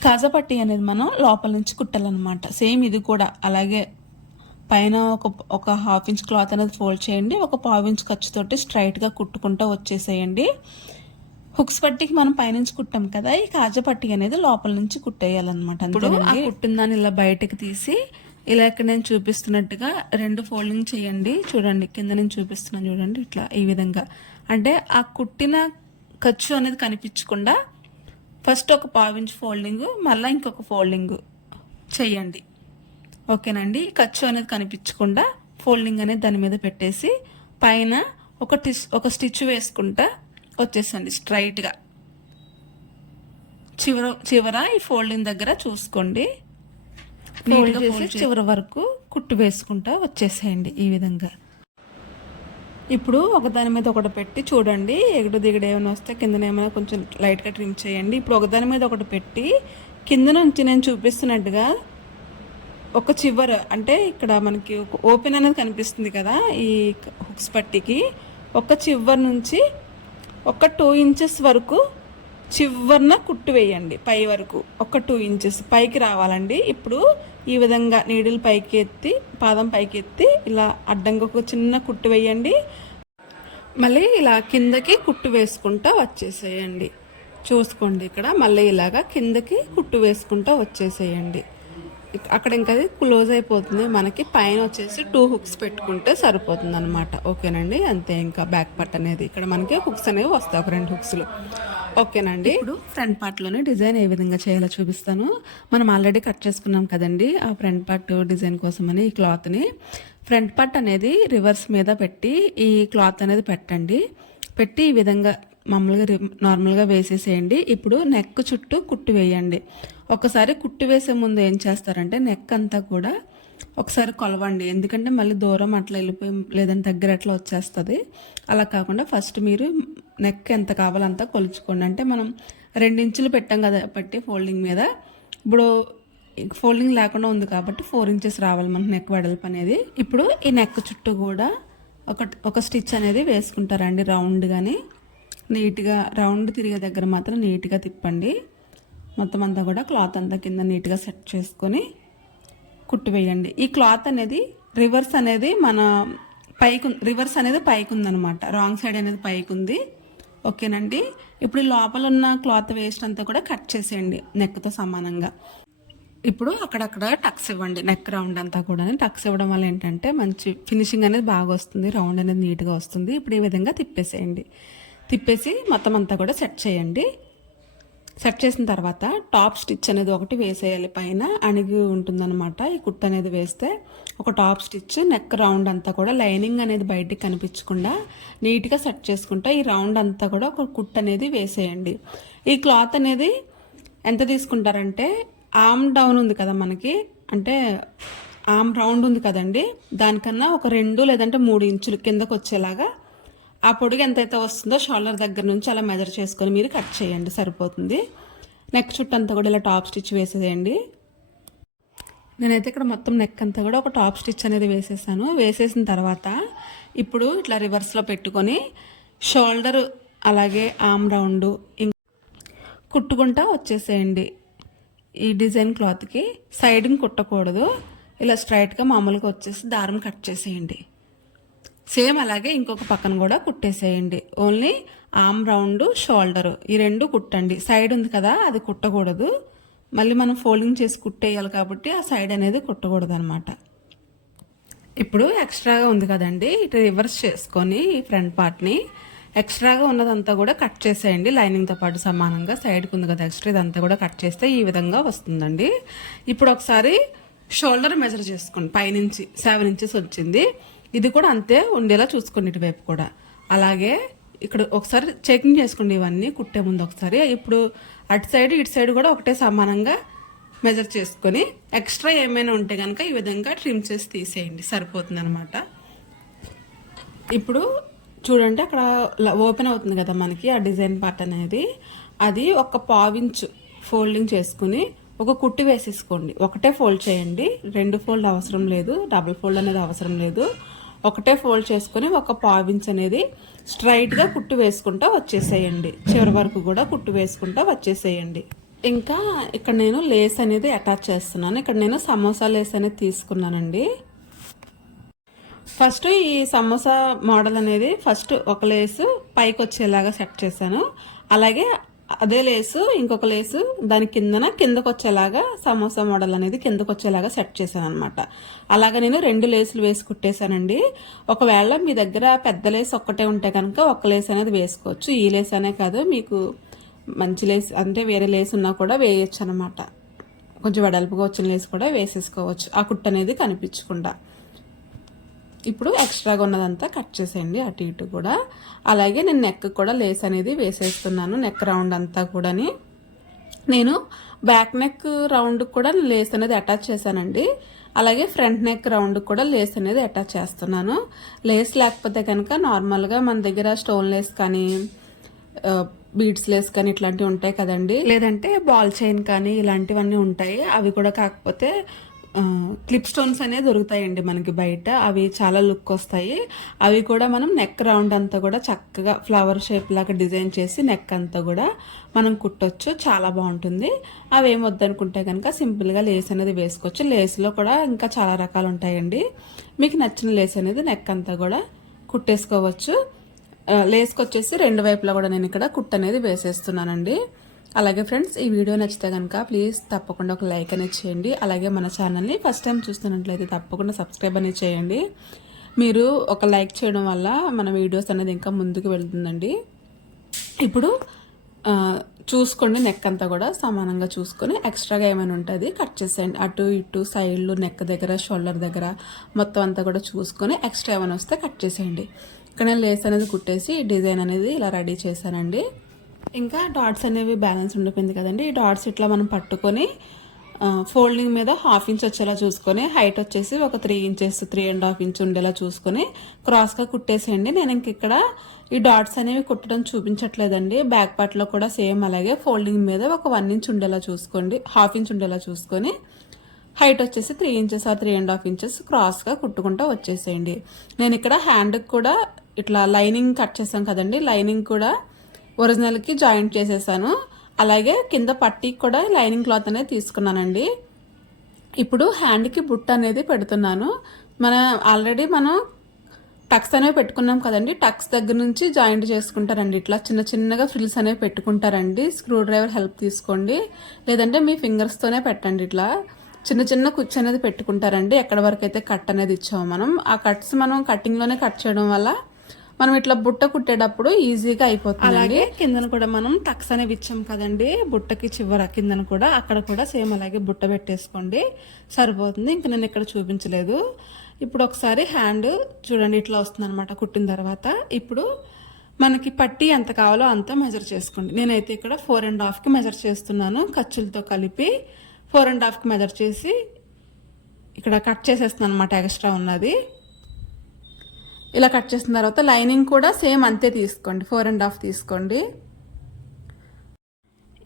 కాజా పట్టీ అనేది మనం లోపల నుంచి కుట్టాలన్నమాట. సేమ్ ఇది కూడా అలాగే పైన ఒక హాఫ్ ఇంచ్ క్లాత్ అనేది ఫోల్డ్ చేయండి. ఒక పావు ఇంచ్ ఖర్చుతోటి స్ట్రైట్గా కుట్టుకుంటూ వచ్చేసేయండి. హుక్స్ పట్టీకి మనం పైనుంచి కుట్టాం కదా, ఈ కాజా పట్టీ అనేది లోపల నుంచి కుట్టేయాలన్నమాట. ఇప్పుడు ఆ కుట్టిన దాన్ని ఇలా బయటకు తీసి ఇలా ఇక్కడ నేను చూపిస్తున్నట్టుగా 2 ఫోల్డింగ్ చేయండి. చూడండి, కింద నేను చూపిస్తున్నాను చూడండి, ఇట్లా ఈ విధంగా. అంటే ఆ కుట్టిన ఖర్చు అనేది కనిపించకుండా ఫస్ట్ ఒక పావు ఇంచ్ ఫోల్డింగ్, మళ్ళీ ఇంకొక ఫోల్డింగ్ చేయండి. ఓకేనండి. ఖర్చు అనేది కనిపించకుండా ఫోల్డింగ్ అనేది దాని మీద పెట్టేసి పైన ఒక స్టిచ్ వేసుకుంటా వచ్చేసండి స్ట్రైట్గా. చివర ఈ ఫోల్డింగ్ దగ్గర చూసుకోండి, నీట్గా చేసి చివరి వరకు కుట్టు వేసుకుంటా వచ్చేసేయండి ఈ విధంగా. ఇప్పుడు ఒకదాని మీద ఒకటి పెట్టి చూడండి, ఎగుడు దిగుడు ఏమైనా వస్తే కిందన ఏమైనా కొంచెం లైట్గా ట్రిమ్ చేయండి. ఇప్పుడు ఒకదాని మీద ఒకటి పెట్టి కింద నుంచి నేను చూపిస్తున్నట్టుగా ఒక చివర, అంటే ఇక్కడ మనకి ఒక ఓపెన్ అనేది కనిపిస్తుంది కదా ఈ హుక్స్ పట్టీకి, ఒక చివరి నుంచి ఒక 2 ఇంచెస్ వరకు చివరన కుట్టు వేయండి. పై వరకు ఒక 2 ఇంచెస్ పైకి రావాలండి. ఇప్పుడు ఈ విధంగా నీడిల్ పైకి ఎత్తి, పాదం పైకి ఎత్తి ఇలా అడ్డంగా ఒక చిన్న కుట్టు వేయండి. మళ్ళీ ఇలా కిందకి కుట్టు వేసుకుంటా వచ్చేసేయండి. చూసుకోండి, ఇక్కడ మళ్ళీ ఇలాగా కిందకి కుట్టు వేసుకుంటా వచ్చేసేయండి. అక్కడ ఇంకా అది క్లోజ్ అయిపోతుంది. మనకి పైన వచ్చేసి 2 హుక్స్ పెట్టుకుంటే సరిపోతుంది అనమాట. ఓకేనండి, అంతే. ఇంకా బ్యాక్ పార్ట్ అనేది ఇక్కడ మనకి హుక్స్ అనేవి వస్తాయి, ఒక 2 హుక్స్లు. ఓకేనండి. ఇప్పుడు ఫ్రంట్ పార్ట్లోనే డిజైన్ ఏ విధంగా చేయాలో చూపిస్తాను. మనం ఆల్రెడీ కట్ చేసుకున్నాం కదండి ఆ ఫ్రంట్ పార్ట్ డిజైన్ కోసమని. ఈ క్లాత్ని ఫ్రంట్ పార్ట్ అనేది రివర్స్ మీద పెట్టి ఈ క్లాత్ అనేది పెట్టండి. పెట్టి ఈ విధంగా నార్మల్గా వేసేసేయండి. ఇప్పుడు నెక్ చుట్టూ కుట్టు వేయండి. ఒకసారి కుట్టు వేసే ముందు ఏం చేస్తారంటే నెక్ అంతా కూడా ఒకసారి కొలవండి. ఎందుకంటే మళ్ళీ దూరం అట్లా వెళ్ళిపోయి లేదంటే దగ్గర అట్లా వచ్చేస్తుంది. అలా కాకుండా ఫస్ట్ మీరు నెక్ ఎంత కావాలో అంతా కొలుచుకోండి. అంటే మనం 2 ఇంచులు పెట్టాం కదా పట్టి ఫోల్డింగ్ మీద, ఇప్పుడు ఫోల్డింగ్ లేకుండా ఉంది కాబట్టి 4 ఇంచెస్ రావాలి మనకు నెక్ వెడల్పు అనేది. ఇప్పుడు ఈ నెక్ చుట్టూ కూడా ఒక స్టిచ్ అనేది వేసుకుంటారండి రౌండ్గాని. నీట్గా రౌండ్ తిరిగే దగ్గర మాత్రం నీట్గా తిప్పండి. మొత్తం అంతా కూడా క్లాత్ అంతా కింద నీట్గా సెట్ చేసుకొని కుట్టు వేయండి. ఈ క్లాత్ అనేది రివర్స్ అనేది రివర్స్ అనేది పైకి ఉందనమాట, రాంగ్ సైడ్ అనేది పైకి ఉంది. ఓకేనండి. ఇప్పుడు లోపల ఉన్న క్లాత్ వేస్ట్ అంతా కూడా కట్ చేసేయండి నెక్తో సమానంగా. ఇప్పుడు అక్కడక్కడ టక్స్ ఇవ్వండి నెక్ రౌండ్ అంతా కూడా. టక్స్ ఇవ్వడం వల్ల ఏంటంటే మంచి ఫినిషింగ్ అనేది బాగా వస్తుంది, రౌండ్ అనేది నీట్గా వస్తుంది. ఇప్పుడు ఈ విధంగా తిప్పేసేయండి. తిప్పేసి మొత్తం అంతా కూడా సెట్ చేయండి. సెట్ చేసిన తర్వాత టాప్ స్టిచ్ అనేది ఒకటి వేసేయాలి. పైన అణిగి ఉంటుందన్నమాట ఈ కుట్టు అనేది వేస్తే ఒక టాప్ స్టిచ్. నెక్ రౌండ్ అంతా కూడా లైనింగ్ అనేది బయటికి కనిపించకుండా నీట్గా సెట్ చేసుకుంటా ఈ రౌండ్ అంతా కూడా ఒక కుట్టు అనేది వేసేయండి. ఈ క్లాత్ అనేది ఎంత తీసుకుంటారంటే ఆర్మ్ డౌన్ ఉంది కదా మనకి, అంటే ఆర్మ్ రౌండ్ ఉంది కదండి, దానికన్నా ఒక 2 లేదంటే 3 ఇంచులు కిందకు వచ్చేలాగా ఆ పొడుగు ఎంతైతే వస్తుందో షోల్డర్ దగ్గర నుంచి అలా మెజర్ చేసుకొని మీరు కట్ చేయండి, సరిపోతుంది. నెక్ చుట్టూ అంతా కూడా ఇలా టాప్ స్టిచ్ వేసేయండి. నేనైతే ఇక్కడ మొత్తం నెక్ అంతా కూడా ఒక టాప్ స్టిచ్ అనేది వేసేసాను. వేసేసిన తర్వాత ఇప్పుడు ఇట్లా రివర్స్లో పెట్టుకొని షోల్డర్ అలాగే ఆర్మ్ రౌండ్ కుట్టుకుంటా వచ్చేసేయండి. ఈ డిజైన్ క్లాత్కి సైడ్ని కుట్టకూడదు, ఇలా స్ట్రైట్గా మామూలుగా వచ్చేసి దారం కట్ చేసేయండి. సేమ్ అలాగే ఇంకొక పక్కన కూడా కుట్టేసేయండి. ఓన్లీ ఆర్మ్ రౌండ్, షోల్డర్ ఈ రెండు కుట్టండి. సైడ్ ఉంది కదా అది కుట్టకూడదు, మళ్ళీ మనం ఫోల్డింగ్ చేసి కుట్టేయాలి కాబట్టి ఆ సైడ్ అనేది కుట్టకూడదు అనమాట. ఇప్పుడు ఎక్స్ట్రాగా ఉంది కదండి, ఇటు రివర్స్ చేసుకొని ఈ ఫ్రంట్ పార్ట్ని ఎక్స్ట్రాగా ఉన్నదంతా కూడా కట్ చేసేయండి. లైనింగ్తో పాటు సమానంగా సైడ్కి ఉంది కదా ఎక్స్ట్రా, ఇదంతా కూడా కట్ చేస్తే ఈ విధంగా వస్తుందండి. ఇప్పుడు ఒకసారి షోల్డర్ మెజర్ చేసుకోండి. పైనుంచి 7 ఇంచెస్ వచ్చింది, ఇది కూడా అంతే ఉండేలా చూసుకోండి ఇటువైపు కూడా. అలాగే ఇక్కడ ఒకసారి చెకింగ్ చేసుకోండి ఇవన్నీ కుట్టే ముందు ఒకసారి. ఇప్పుడు అటు సైడ్ ఇటు సైడ్ కూడా ఒకటే సమానంగా మెజర్ చేసుకొని ఎక్స్ట్రా ఏమైనా ఉంటే కనుక ఈ విధంగా ట్రిమ్ చేసి తీసేయండి, సరిపోతుంది అనమాట. ఇప్పుడు చూడండి అక్కడ ఓపెన్ అవుతుంది కదా మనకి ఆ డిజైన్ పార్ట్ అనేది, అది ఒక పావించు ఫోల్డింగ్ చేసుకుని ఒక కుట్టి వేసేసుకోండి. ఒకటే ఫోల్డ్ చేయండి, 2 ఫోల్డ్ అవసరం లేదు, డబుల్ ఫోల్డ్ అనేది అవసరం లేదు. ఒకటే ఫోల్డ్ చేసుకుని ఒక పావించ్ అనేది స్ట్రైట్గా కుట్టు వేసుకుంటా వచ్చేసేయండి. చివరి వరకు కూడా కుట్టు వేసుకుంటా వచ్చేసేయండి. ఇంకా ఇక్కడ నేను లేస్ అనేది అటాచ్ చేస్తున్నాను. ఇక్కడ నేను సమోసా లేస్ అనేది తీసుకున్నానండి. ఫస్ట్ ఈ సమోసా మోడల్ అనేది ఫస్ట్ ఒక లేసు పైకి వచ్చేలాగా సెట్ చేశాను. అలాగే అదే లేసు ఇంకొక లేసు దాని కిందకు వచ్చేలాగా సమోసా మోడల్ అనేది కిందకు వచ్చేలాగా సెట్ చేశాను అనమాట. అలాగా నేను 2 లేసులు వేసి కుట్టేశానండి. ఒకవేళ మీ దగ్గర పెద్ద లేస్ ఒక్కటే ఉంటే కనుక ఒక లేస్ అనేది వేసుకోవచ్చు. ఈ లేస్ అనే కాదు, మీకు మంచి లేస్ అంటే వేరే లేస్ ఉన్నా కూడా వేయచ్చు అనమాట. కొంచెం వెడల్పుగా వచ్చిన లేస్ కూడా వేసేసుకోవచ్చు, ఆ కుట్టు అనేది కనిపించకుండా. ఇప్పుడు ఎక్స్ట్రాగా ఉన్నదంతా కట్ చేసేయండి అటు ఇటు కూడా. అలాగే నేను నెక్ కూడా లేస్ అనేది వేసేస్తున్నాను. నెక్ రౌండ్ అంతా కూడా నేను బ్యాక్ నెక్ రౌండ్ కూడా లేస్ అనేది అటాచ్ చేశానండి. అలాగే ఫ్రంట్ నెక్ రౌండ్ కూడా లేస్ అనేది అటాచ్ చేస్తున్నాను. లేస్ లేకపోతే కనుక నార్మల్గా మన దగ్గర స్టోన్ లేస్ కానీ బీడ్స్ లేస్ కానీ ఇట్లాంటివి ఉంటాయి కదండి, లేదంటే బాల్ చైన్ కానీ ఇలాంటివన్నీ ఉంటాయి. అవి కూడా కాకపోతే క్లిప్ స్టోన్స్ అనేవి దొరుకుతాయండి మనకి బయట, అవి చాలా లుక్ వస్తాయి. అవి కూడా మనం నెక్ రౌండ్ అంతా కూడా చక్కగా ఫ్లవర్ షేప్ లాగా డిజైన్ చేసి నెక్ అంతా కూడా మనం కుట్టొచ్చు, చాలా బాగుంటుంది. అవి ఏం వద్దనుకుంటే కనుక సింపుల్గా లేస్ అనేది వేసుకోవచ్చు. లేస్లో కూడా ఇంకా చాలా రకాలు ఉంటాయండి. మీకు నచ్చిన లేస్ అనేది నెక్ అంతా కూడా కుట్టేసుకోవచ్చు. లేస్కి వచ్చేసి 2 వైపులా కూడా నేను ఇక్కడ కుట్టు అనేది వేసేస్తున్నానండి. అలాగే ఫ్రెండ్స్, ఈ వీడియో నచ్చితే కనుక ప్లీజ్ తప్పకుండా ఒక లైక్ అనేది చేయండి. అలాగే మన ఛానల్ని ఫస్ట్ టైం చూస్తున్నట్లయితే తప్పకుండా సబ్స్క్రైబ్ అనేది చేయండి. మీరు ఒక లైక్ చేయడం వల్ల మన వీడియోస్ అనేది ఇంకా ముందుకు వెళ్తుందండి. ఇప్పుడు చూసుకోండి, నెక్ అంతా కూడా సమానంగా చూసుకొని ఎక్స్ట్రాగా ఏమైనా ఉంటుంది కట్ చేసేయండి. అటు ఇటు సైడ్లు నెక్ దగ్గర షోల్డర్ దగ్గర మొత్తం అంతా కూడా చూసుకొని ఎక్స్ట్రా ఏమైనా వస్తే కట్ చేసేయండి. ఇక్కడ నేను లేస్ అనేది కుట్టేసి డిజైన్ అనేది ఇలా రెడీ చేశానండి. ఇంకా డాట్స్ అనేవి బ్యాలెన్స్ ఉండిపోయింది కదండి, ఈ డాట్స్ ఇట్లా మనం పట్టుకొని ఫోల్డింగ్ మీద 1/2 ఇంచ్ వచ్చేలా చూసుకొని హైట్ వచ్చేసి ఒక 3 ఇంచెస్ 3.5 ఇంచ్ ఉండేలా చూసుకొని క్రాస్గా కుట్టేసేయండి. నేను ఇంక ఇక్కడ ఈ డాట్స్ అనేవి కుట్టడం చూపించట్లేదండి. బ్యాక్ పార్ట్లో కూడా సేమ్ అలాగే ఫోల్డింగ్ మీద ఒక 1 ఇంచ్ ఉండేలా చూసుకోండి, 1/2 ఇంచ్ ఉండేలా చూసుకొని హైట్ వచ్చేసి 3 ఇంచెస్ 3.5 ఇంచెస్ క్రాస్గా కుట్టుకుంటూ వచ్చేసేయండి. నేను ఇక్కడ హ్యాండ్కి కూడా ఇట్లా లైనింగ్ కట్ చేసాం కదండి, లైనింగ్ కూడా ఒరిజినల్కి జాయింట్ చేసేసాను. అలాగే కింద పట్టీకి కూడా లైనింగ్ క్లాత్ అనేది తీసుకున్నానండి. ఇప్పుడు హ్యాండ్కి బుట్ట అనేది పెడుతున్నాను. ఆల్రెడీ మనం టక్స్ అనేవి పెట్టుకున్నాం కదండి, టక్స్ దగ్గర నుంచి జాయింట్ చేసుకుంటారండి. ఇట్లా చిన్న చిన్నగా ఫ్రిల్స్ అనేవి పెట్టుకుంటారండి. స్క్రూ డ్రైవర్ హెల్ప్ తీసుకోండి, లేదంటే మీ ఫింగర్స్తోనే పెట్టండి. ఇట్లా చిన్న చిన్న కుచ్చు అనేది పెట్టుకుంటారండి. ఎక్కడ వరకు అయితే కట్ అనేది ఇచ్చామో మనం ఆ కట్స్ మనం కటింగ్లోనే కట్ చేయడం వల్ల మనం ఇట్లా బుట్ట కుట్టేటప్పుడు ఈజీగా అయిపోతుంది. అలాగే కిందను కూడా మనం టక్స్ అనేవి ఇచ్చాం కదండి, బుట్టకి చివర కిందను కూడా అక్కడ కూడా సేమ్ అలాగే బుట్ట పెట్టేసుకోండి, సరిపోతుంది. ఇంకా నేను ఇక్కడ చూపించలేదు. ఇప్పుడు ఒకసారి హ్యాండ్ చూడండి ఇట్లా వస్తుంది అనమాట కుట్టిన తర్వాత. ఇప్పుడు మనకి పట్టీ ఎంత కావాలో అంత మెజర్ చేసుకోండి. నేనైతే ఇక్కడ 4.5కి మెజర్ చేస్తున్నాను, ఖర్చులతో కలిపి 4.5కి మెజర్ చేసి ఇక్కడ కట్ చేసేస్తున్నాను అనమాట ఎక్స్ట్రా ఉన్నది. ఇలా కట్ చేసిన తర్వాత లైనింగ్ కూడా సేమ్ అంతే తీసుకోండి, 4.5 తీసుకోండి.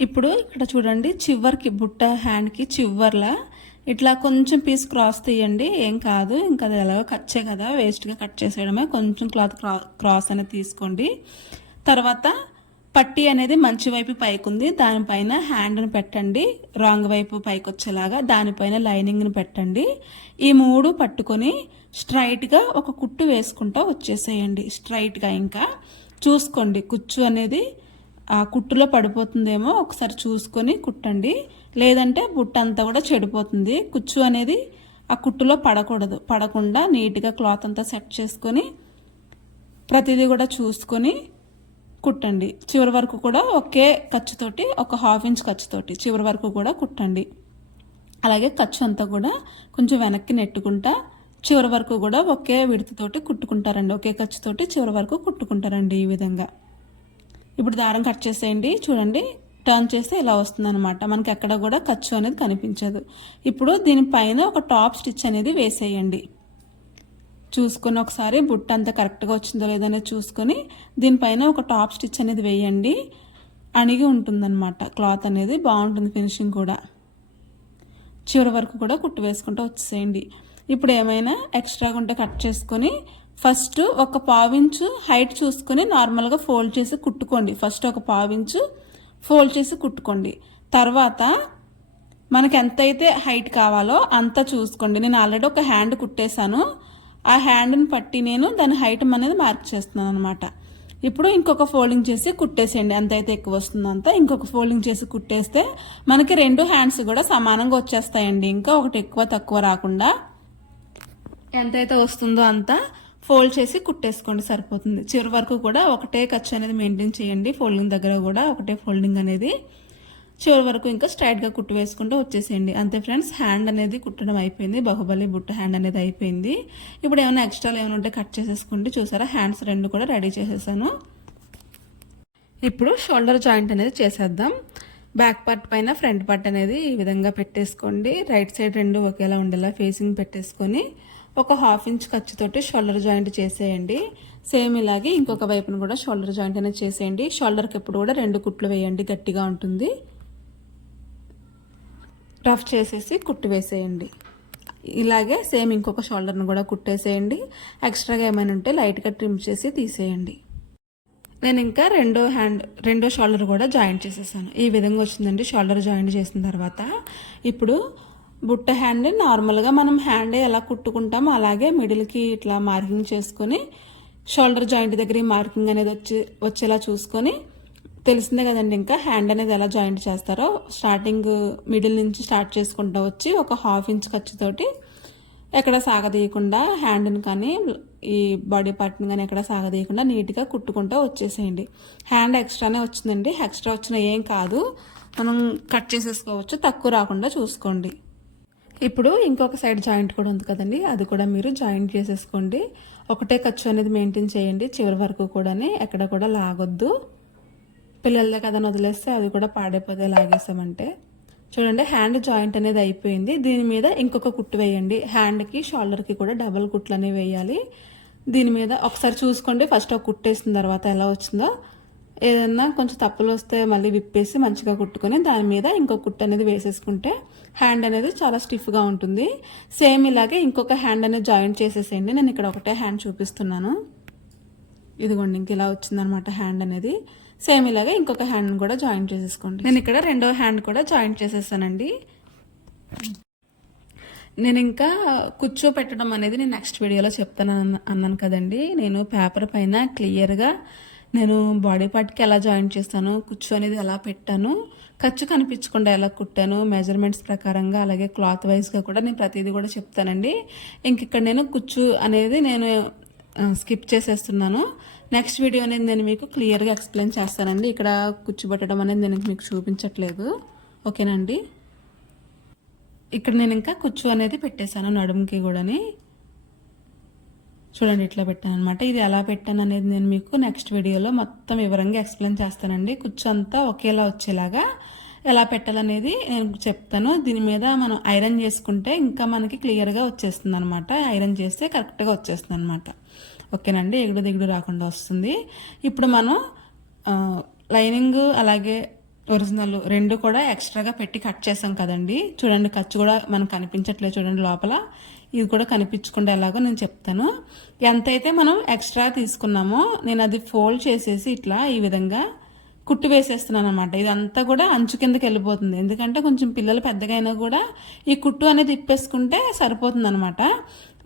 ఇప్పుడు ఇక్కడ చూడండి చివరికి బుట్ట హ్యాండ్కి చివర్లా ఇట్లా కొంచెం పీస్ క్రాస్ తీయండి, ఏం కాదు. ఇంకా అది ఎలాగో కచ్చే కదా, వేస్ట్గా కట్ చేసేయడమే. కొంచెం క్లాత్ క్రాస్ అనేది తీసుకోండి. తర్వాత పట్టీ అనేది మంచి వైపు పైకి ఉంది, దానిపైన హ్యాండ్ని పెట్టండి, రాంగ్ వైపు పైకి వచ్చేలాగా. దానిపైన లైనింగ్ని పెట్టండి. ఈ 3 పట్టుకొని స్ట్రైట్గా ఒక కుట్టు వేసుకుంటూ వచ్చేసేయండి. స్ట్రైట్గా ఇంకా చూసుకోండి, కుచ్చు అనేది ఆ కుట్టులో పడిపోతుందేమో ఒకసారి చూసుకొని కుట్టండి, లేదంటే బుట్ట అంతా కూడా చెడిపోతుంది. కుచ్చు అనేది ఆ కుట్టులో పడకుండా నీట్గా క్లాత్ అంతా సెట్ చేసుకొని ప్రతిదీ కూడా చూసుకొని కుట్టండి. చివరి వరకు కూడా ఒకే ఖర్చుతోటి, ఒక 1/2 ఇంచ్ ఖర్చుతోటి చివరి వరకు కూడా కుట్టండి. అలాగే ఖర్చు అంతా కూడా కొంచెం వెనక్కి నెట్టుకుంటా చివరి వరకు కూడా ఒకే విడతతోటి కుట్టుకుంటారండి. ఒకే ఖర్చుతోటి చివరి వరకు కుట్టుకుంటారండి ఈ విధంగా. ఇప్పుడు దారం కట్ చేసేయండి. చూడండి, టర్న్ చేస్తే ఇలా వస్తుంది అనమాట. మనకి ఎక్కడ కూడా ఖర్చు అనేది కనిపించదు. ఇప్పుడు దీనిపైన ఒక టాప్ స్టిచ్ అనేది వేసేయండి. చూసుకొని ఒకసారి బుట్ట అంతా కరెక్ట్గా వచ్చిందో లేదనేది చూసుకొని దీనిపైన ఒక టాప్ స్టిచ్ అనేది వేయండి. అణిగి ఉంటుందన్నమాట, క్లాత్ అనేది బాగుంటుంది, ఫినిషింగ్ కూడా. చివరి వరకు కూడా కుట్టు వేసుకుంటూ వచ్చేసేయండి. ఇప్పుడు ఏమైనా ఎక్స్ట్రాగా ఉంటే కట్ చేసుకొని ఫస్ట్ ఒక 1/4 ఇంచు హైట్ చూసుకొని నార్మల్గా ఫోల్డ్ చేసి కుట్టుకోండి. ఫస్ట్ ఒక 1/4 ఇంచు ఫోల్డ్ చేసి కుట్టుకోండి. తర్వాత మనకి ఎంతైతే హైట్ కావాలో అంత చూసుకోండి. నేను ఆల్రెడీ ఒక హ్యాండ్ కుట్టేశాను. ఆ హ్యాండ్ని పట్టి నేను దాని హైట్ అనేది మార్క్ చేస్తున్నాను అనమాట. ఇప్పుడు ఇంకొక ఫోల్డింగ్ చేసి కుట్టేసేయండి. ఎంతైతే ఎక్కువ వస్తుందో అంత ఇంకొక ఫోల్డింగ్ చేసి కుట్టేస్తే మనకి 2 హ్యాండ్స్ కూడా సమానంగా వచ్చేస్తాయండి. ఇంకా ఒకటి ఎక్కువ తక్కువ రాకుండా ఎంతైతే వస్తుందో అంత ఫోల్డ్ చేసి కుట్టేసుకోండి, సరిపోతుంది. చివరి వరకు కూడా ఒకటే ఖర్చు అనేది మెయింటైన్ చేయండి. ఫోల్డింగ్ దగ్గర కూడా ఒకటే ఫోల్డింగ్ అనేది. చివరి వరకు ఇంకా స్ట్రైట్గా కుట్టు వేసుకుంటూ వచ్చేసేయండి. అంతే ఫ్రెండ్స్, హ్యాండ్ అనేది కుట్టడం అయిపోయింది. బాహుబలి బుట్ట హ్యాండ్ అనేది అయిపోయింది. ఇప్పుడు ఏమైనా ఎక్స్ట్రాలు ఏమైనా ఉంటే కట్ చేసేసుకోండి. చూసారా, హ్యాండ్స్ 2 కూడా రెడీ చేసేసాను. ఇప్పుడు షోల్డర్ జాయింట్ అనేది చేసేద్దాం. బ్యాక్ పార్ట్ పైన ఫ్రంట్ పార్ట్ అనేది ఈ విధంగా పెట్టేసుకోండి. రైట్ సైడ్ 2 ఒకేలా ఉండేలా ఫేసింగ్ పెట్టేసుకొని ఒక 1/2 ఇంచ్ ఖర్చుతోటి షోల్డర్ జాయింట్ చేసేయండి. సేమ్ ఇలాగే ఇంకొక వైపును కూడా షోల్డర్ జాయింట్ అనేది చేసేయండి. షోల్డర్కి ఎప్పుడు కూడా 2 కుట్లు వేయండి, గట్టిగా ఉంటుంది. రఫ్ చేసేసి కుట్టు వేసేయండి. ఇలాగే సేమ్ ఇంకొక షోల్డర్ను కూడా కుట్టేసేయండి. ఎక్స్ట్రాగా ఏమైనా ఉంటే లైట్గా ట్రిమ్ చేసి తీసేయండి. నేను ఇంకా రెండో షోల్డర్ కూడా జాయింట్ చేసేసాను. ఈ విధంగా వచ్చిందండి షోల్డర్ జాయింట్ చేసిన తర్వాత. ఇప్పుడు బుట్ట హ్యాండ్ని నార్మల్గా మనం హ్యాండ్ ఎలా కుట్టుకుంటామో అలాగే మిడిల్కి ఇట్లా మార్కింగ్ చేసుకొని షోల్డర్ జాయింట్ దగ్గర మార్కింగ్ అనేది వచ్చేలా చూసుకొని, తెలిసిందే కదండి ఇంకా హ్యాండ్ అనేది ఎలా జాయింట్ చేస్తారో. స్టార్టింగ్ మిడిల్ నుంచి స్టార్ట్ చేసుకుంటూ వచ్చి ఒక 1/2 ఇంచ్ ఖర్చుతోటి ఎక్కడ సాగదీయకుండా హ్యాండ్ని కానీ ఈ బాడీ పార్ట్ని కానీ ఎక్కడ సాగదీయకుండా నీట్గా కుట్టుకుంటూ వచ్చేసేయండి. హ్యాండ్ ఎక్స్ట్రానే వచ్చిందండి, ఎక్స్ట్రా వచ్చిన ఏం కాదు, మనం కట్ చేసేసుకోవచ్చు, తక్కువ రాకుండా చూసుకోండి. ఇప్పుడు ఇంకొక సైడ్ జాయింట్ కూడా ఉంది కదండి, అది కూడా మీరు జాయింట్ చేసేసుకోండి. ఒకటే ఖర్చు అనేది మెయింటైన్ చేయండి చివరి వరకు కూడా, ఎక్కడ కూడా లాగొద్దు. పిల్లలదే కదా వదిలేస్తే అది కూడా పాడైపోతే లాగేసామంటే. చూడండి, హ్యాండ్ జాయింట్ అనేది అయిపోయింది. దీని మీద ఇంకొక కుట్టు వేయండి. హ్యాండ్కి షోల్డర్కి కూడా డబల్ కుట్లు అనేవి వేయాలి. దీని మీద ఒకసారి చూసుకోండి. ఫస్ట్ ఒక కుట్టు వేసిన తర్వాత ఎలా వచ్చిందో, ఏదన్నా కొంచెం తప్పులు వస్తే మళ్ళీ విప్పేసి మంచిగా కుట్టుకొని దాని మీద ఇంకొక కుట్టు అనేది వేసేసుకుంటే హ్యాండ్ అనేది చాలా స్టిఫ్గా ఉంటుంది. సేమ్ ఇలాగే ఇంకొక హ్యాండ్ అనేది జాయింట్ చేసేసేయండి. నేను ఇక్కడ ఒకటే హ్యాండ్ చూపిస్తున్నాను. ఇదిగోండి, ఇంక ఇలా వచ్చిందనమాట హ్యాండ్ అనేది. సేమ్ ఇలాగే ఇంకొక హ్యాండ్ కూడా జాయింట్ చేసేసుకోండి. నేను ఇక్కడ రెండో హ్యాండ్ కూడా జాయింట్ చేసేసానండి. నేను ఇంకా కుచ్చు పెట్టడం అనేది నేను నెక్స్ట్ వీడియోలో చెప్తాను అన్నాను కదండి. నేను పేపర్ పైన క్లియర్గా నేను బాడీ పార్ట్కి ఎలా జాయింట్ చేస్తాను, కుచ్చు అనేది ఎలా పెట్టాను, ఖర్చు కనిపించకుండా ఎలా కుట్టాను, మెజర్మెంట్స్ ప్రకారంగా, అలాగే క్లాత్ వైజ్గా కూడా నేను ప్రతిదీ కూడా చెప్తానండి. ఇంక ఇక్కడ నేను కుచ్చు అనేది నేను స్కిప్ చేసేస్తున్నాను. నెక్స్ట్ వీడియో అనేది నేను మీకు క్లియర్గా ఎక్స్ప్లెయిన్ చేస్తానండి. ఇక్కడ కుచ్చు పెట్టడం అనేది నేను మీకు చూపించట్లేదు, ఓకేనండి. ఇక్కడ నేను ఇంకా కుచ్చు అనేది పెట్టేశాను నడుముకి కూడాని. చూడండి, ఇట్లా పెట్టాను అనమాట. ఇది ఎలా పెట్టాను అనేది నేను మీకు నెక్స్ట్ వీడియోలో మొత్తం వివరంగా ఎక్స్ప్లెయిన్ చేస్తానండి. కుచ్చు అంతా ఒకేలా వచ్చేలాగా ఎలా పెట్టాలనేది నేను చెప్తాను. దీని మీద మనం ఐరన్ చేసుకుంటే ఇంకా మనకి క్లియర్గా వచ్చేస్తుంది అనమాట. ఐరన్ చేస్తే కరెక్ట్గా వచ్చేస్తుంది అనమాట, ఓకేనండి. ఎగుడు దిగుడు రాకుండా వస్తుంది. ఇప్పుడు మనం లైనింగ్ అలాగే ఒరిజినల్ 2 కూడా ఎక్స్ట్రాగా పెట్టి కట్ చేసాం కదండి. చూడండి, ఖర్చు కూడా మనకు కనిపించట్లేదు. చూడండి, లోపల ఇది కూడా కనిపించకుండా ఎలాగో నేను చెప్తాను. ఎంతైతే మనం ఎక్స్ట్రా తీసుకున్నామో నేను అది ఫోల్డ్ చేసేసి ఇట్లా ఈ విధంగా కుట్టు వేసేస్తున్నాను అనమాట. ఇదంతా కూడా అంచు కిందకి వెళ్ళిపోతుంది. ఎందుకంటే కొంచెం పిల్లలు పెద్దగా అయినా కూడా ఈ కుట్టు అనేది ఇప్పేసుకుంటే సరిపోతుంది అనమాట.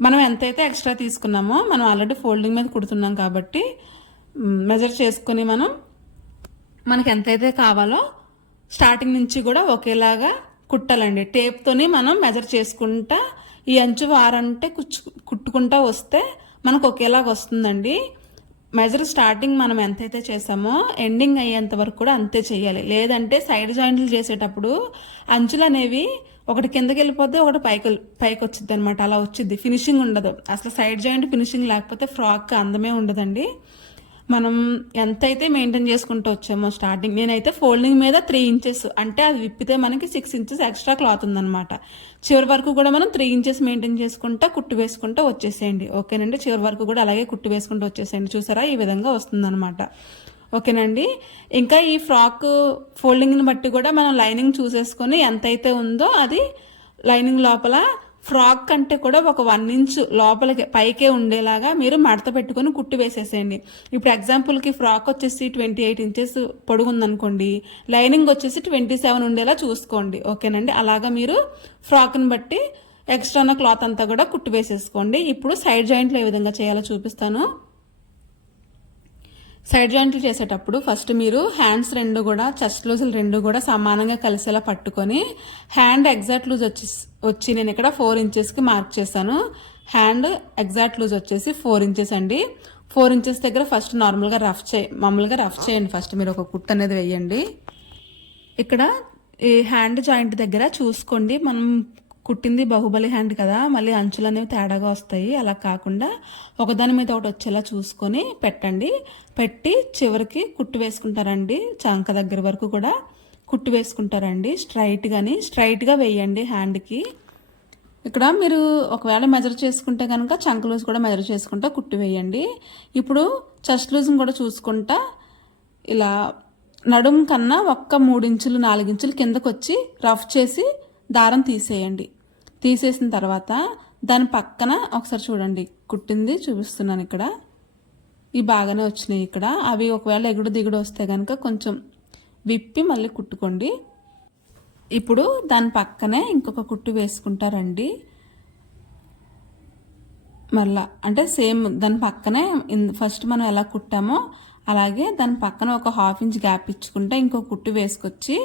మనం ఎంతైతే ఎక్స్ట్రా తీసుకున్నామో మనం ఆల్రెడీ ఫోల్డింగ్ మీద కుడుతున్నాం కాబట్టి మెజర్ చేసుకుని మనకి ఎంతైతే కావాలో స్టార్టింగ్ నుంచి కూడా ఒకేలాగా కుట్టాలండి. టేప్తోని మనం మెజర్ చేసుకుంటా ఈ అంచు వారంటే కుట్టుకుంటా వస్తే మనకు ఒకేలాగా వస్తుందండి. మెజర్ స్టార్టింగ్ మనం ఎంతైతే చేసామో ఎండింగ్ అయ్యేంత వరకు కూడా అంతే చేయాలి. లేదంటే సైడ్ జాయింట్లు చేసేటప్పుడు అంచులు అనేవి ఒకటి కిందకి వెళ్ళిపోద్ది, ఒకటి పైకి వచ్చింది అనమాట. అలా వచ్చింది, ఫినిషింగ్ ఉండదు. అసలు సైడ్ జాయింట్ ఫినిషింగ్ లేకపోతే ఫ్రాక్ అందమే ఉండదండి. మనం ఎంతైతే మెయింటైన్ చేసుకుంటూ వచ్చామో స్టార్టింగ్, నేనైతే ఫోల్డింగ్ మీద 3 ఇంచెస్ అంటే అది విప్పితే మనకి 6 ఇంచెస్ ఎక్స్ట్రా క్లాత్ ఉందన్నమాట. చివరి వరకు కూడా మనం 3 ఇంచెస్ మెయింటైన్ చేసుకుంటా కుట్టు వేసుకుంటూ వచ్చేసేయండి. ఓకేనండి, చివరి వరకు కూడా అలాగే కుట్టు వేసుకుంటూ వచ్చేసేయండి. చూసారా, ఈ విధంగా వస్తుందన్నమాట. ఓకేనండి, ఇంకా ఈ ఫ్రాక్ ఫోల్డింగ్ని బట్టి కూడా మనం లైనింగ్ చూసేసుకొని ఎంతైతే ఉందో అది లైనింగ్ లోపల ఫ్రాక్ కంటే కూడా ఒక 1 ఇంచ్ లోపలికి పైకే ఉండేలాగా మీరు మడత పెట్టుకొని కుట్టు వేసేసేయండి. ఇప్పుడు ఎగ్జాంపుల్కి ఫ్రాక్ వచ్చేసి 28 ఇంచెస్ పొడుగు ఉందనుకోండి, లైనింగ్ వచ్చేసి 27 ఉండేలా చూసుకోండి. ఓకేనండి, అలాగా మీరు ఫ్రాక్ని బట్టి ఎక్స్ట్రా ఉన్న క్లాత్ అంతా కూడా కుట్టు వేసేసుకోండి. ఇప్పుడు సైడ్ జాయింట్లు ఏ విధంగా చేయాలో చూపిస్తాను. సైడ్ జాయింట్లు చేసేటప్పుడు ఫస్ట్ మీరు హ్యాండ్స్ రెండు కూడా, చెస్ట్ లూజులు రెండు కూడా సమానంగా కలిసేలా పట్టుకొని హ్యాండ్ ఎగ్జాక్ట్ లూజ్ వచ్చి నేను ఇక్కడ 4 ఇంచెస్కి మార్క్ చేశాను. హ్యాండ్ ఎగ్జాక్ట్ లూజ్ వచ్చేసి 4 ఇంచెస్ అండి. 4 ఇంచెస్ దగ్గర ఫస్ట్ మామూలుగా రఫ్ చేయండి. ఫస్ట్ మీరు ఒక కుట్టు అనేది వేయండి. ఇక్కడ ఈ హ్యాండ్ జాయింట్ దగ్గర చూసుకోండి, మనం కుట్టింది బాహుబలి హ్యాండ్ కదా, మళ్ళీ అంచులు అనేవి తేడాగా వస్తాయి. అలా కాకుండా ఒకదాని మీద ఒకటి వచ్చేలా చూసుకొని పెట్టండి. పెట్టి చివరికి కుట్టు వేసుకుంటారండి. చంక దగ్గర వరకు కూడా కుట్టు వేసుకుంటారండి. స్ట్రైట్గా వేయండి హ్యాండ్కి. ఇక్కడ మీరు ఒకవేళ మెజర్ చేసుకుంటే కనుక చంక లూజ్ కూడా మెజర్ చేసుకుంటా కుట్టు వేయండి. ఇప్పుడు చెస్ట్ లూజ్ని కూడా చూసుకుంటా ఇలా నడుం కన్నా 3 ఇంచులు 4 ఇంచులు కిందకు వచ్చి రఫ్ చేసి దారం తీసేయండి. తీసేసిన తర్వాత దాని పక్కన ఒకసారి చూడండి, కుట్టింది చూపిస్తున్నాను. ఇక్కడ ఈ బాగానే వచ్చినాయి. ఇక్కడ అవి ఒకవేళ ఎగుడు దిగుడు వస్తే కనుక కొంచెం విప్పి మళ్ళీ కుట్టుకోండి. ఇప్పుడు దాని పక్కనే ఇంకొక కుట్టు వేసుకుంటారండి. మళ్ళా అంటే సేమ్ దాని పక్కనే ఫస్ట్ మనం ఎలా కుట్టామో అలాగే దాని పక్కన ఒక 1/2 ఇంచ్ గ్యాప్ ఇచ్చుకుంటే ఇంకో కుట్టు వేసుకొచ్చి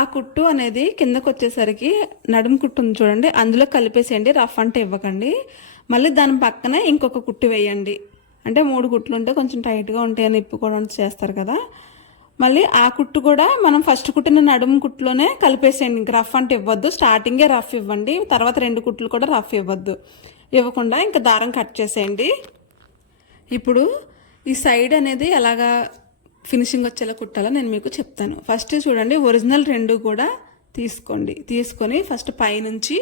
ఆ కుట్టు అనేది కిందకు వచ్చేసరికి నడుము కుట్టు ఉంది చూడండి, అందులో కలిపేసేయండి. రఫ్ అంటే ఇవ్వకండి. మళ్ళీ దాని పక్కనే ఇంకొక కుట్టు వేయండి. అంటే 3 కుట్లు ఉంటే కొంచెం టైట్గా ఉంటాయని ఇప్పుకోవడం చేస్తారు కదా, మళ్ళీ ఆ కుట్టు కూడా మనం ఫస్ట్ కుట్టిన నడుము కుట్టులోనే కలిపేసేయండి. ఇంక రఫ్ అంటే ఇవ్వద్దు, స్టార్టింగే రఫ్ ఇవ్వండి. తర్వాత 2 కుట్లు కూడా రఫ్ ఇవ్వకుండా ఇంకా దారం కట్ చేసేయండి. ఇప్పుడు ఈ సైడ్ అనేది ఎలాగా ఫినిషింగ్ వచ్చేలా కుట్టాలో నేను మీకు చెప్తాను. ఫస్ట్ చూడండి, ఒరిజినల్ 2 కూడా తీసుకొని ఫస్ట్ పైనుంచి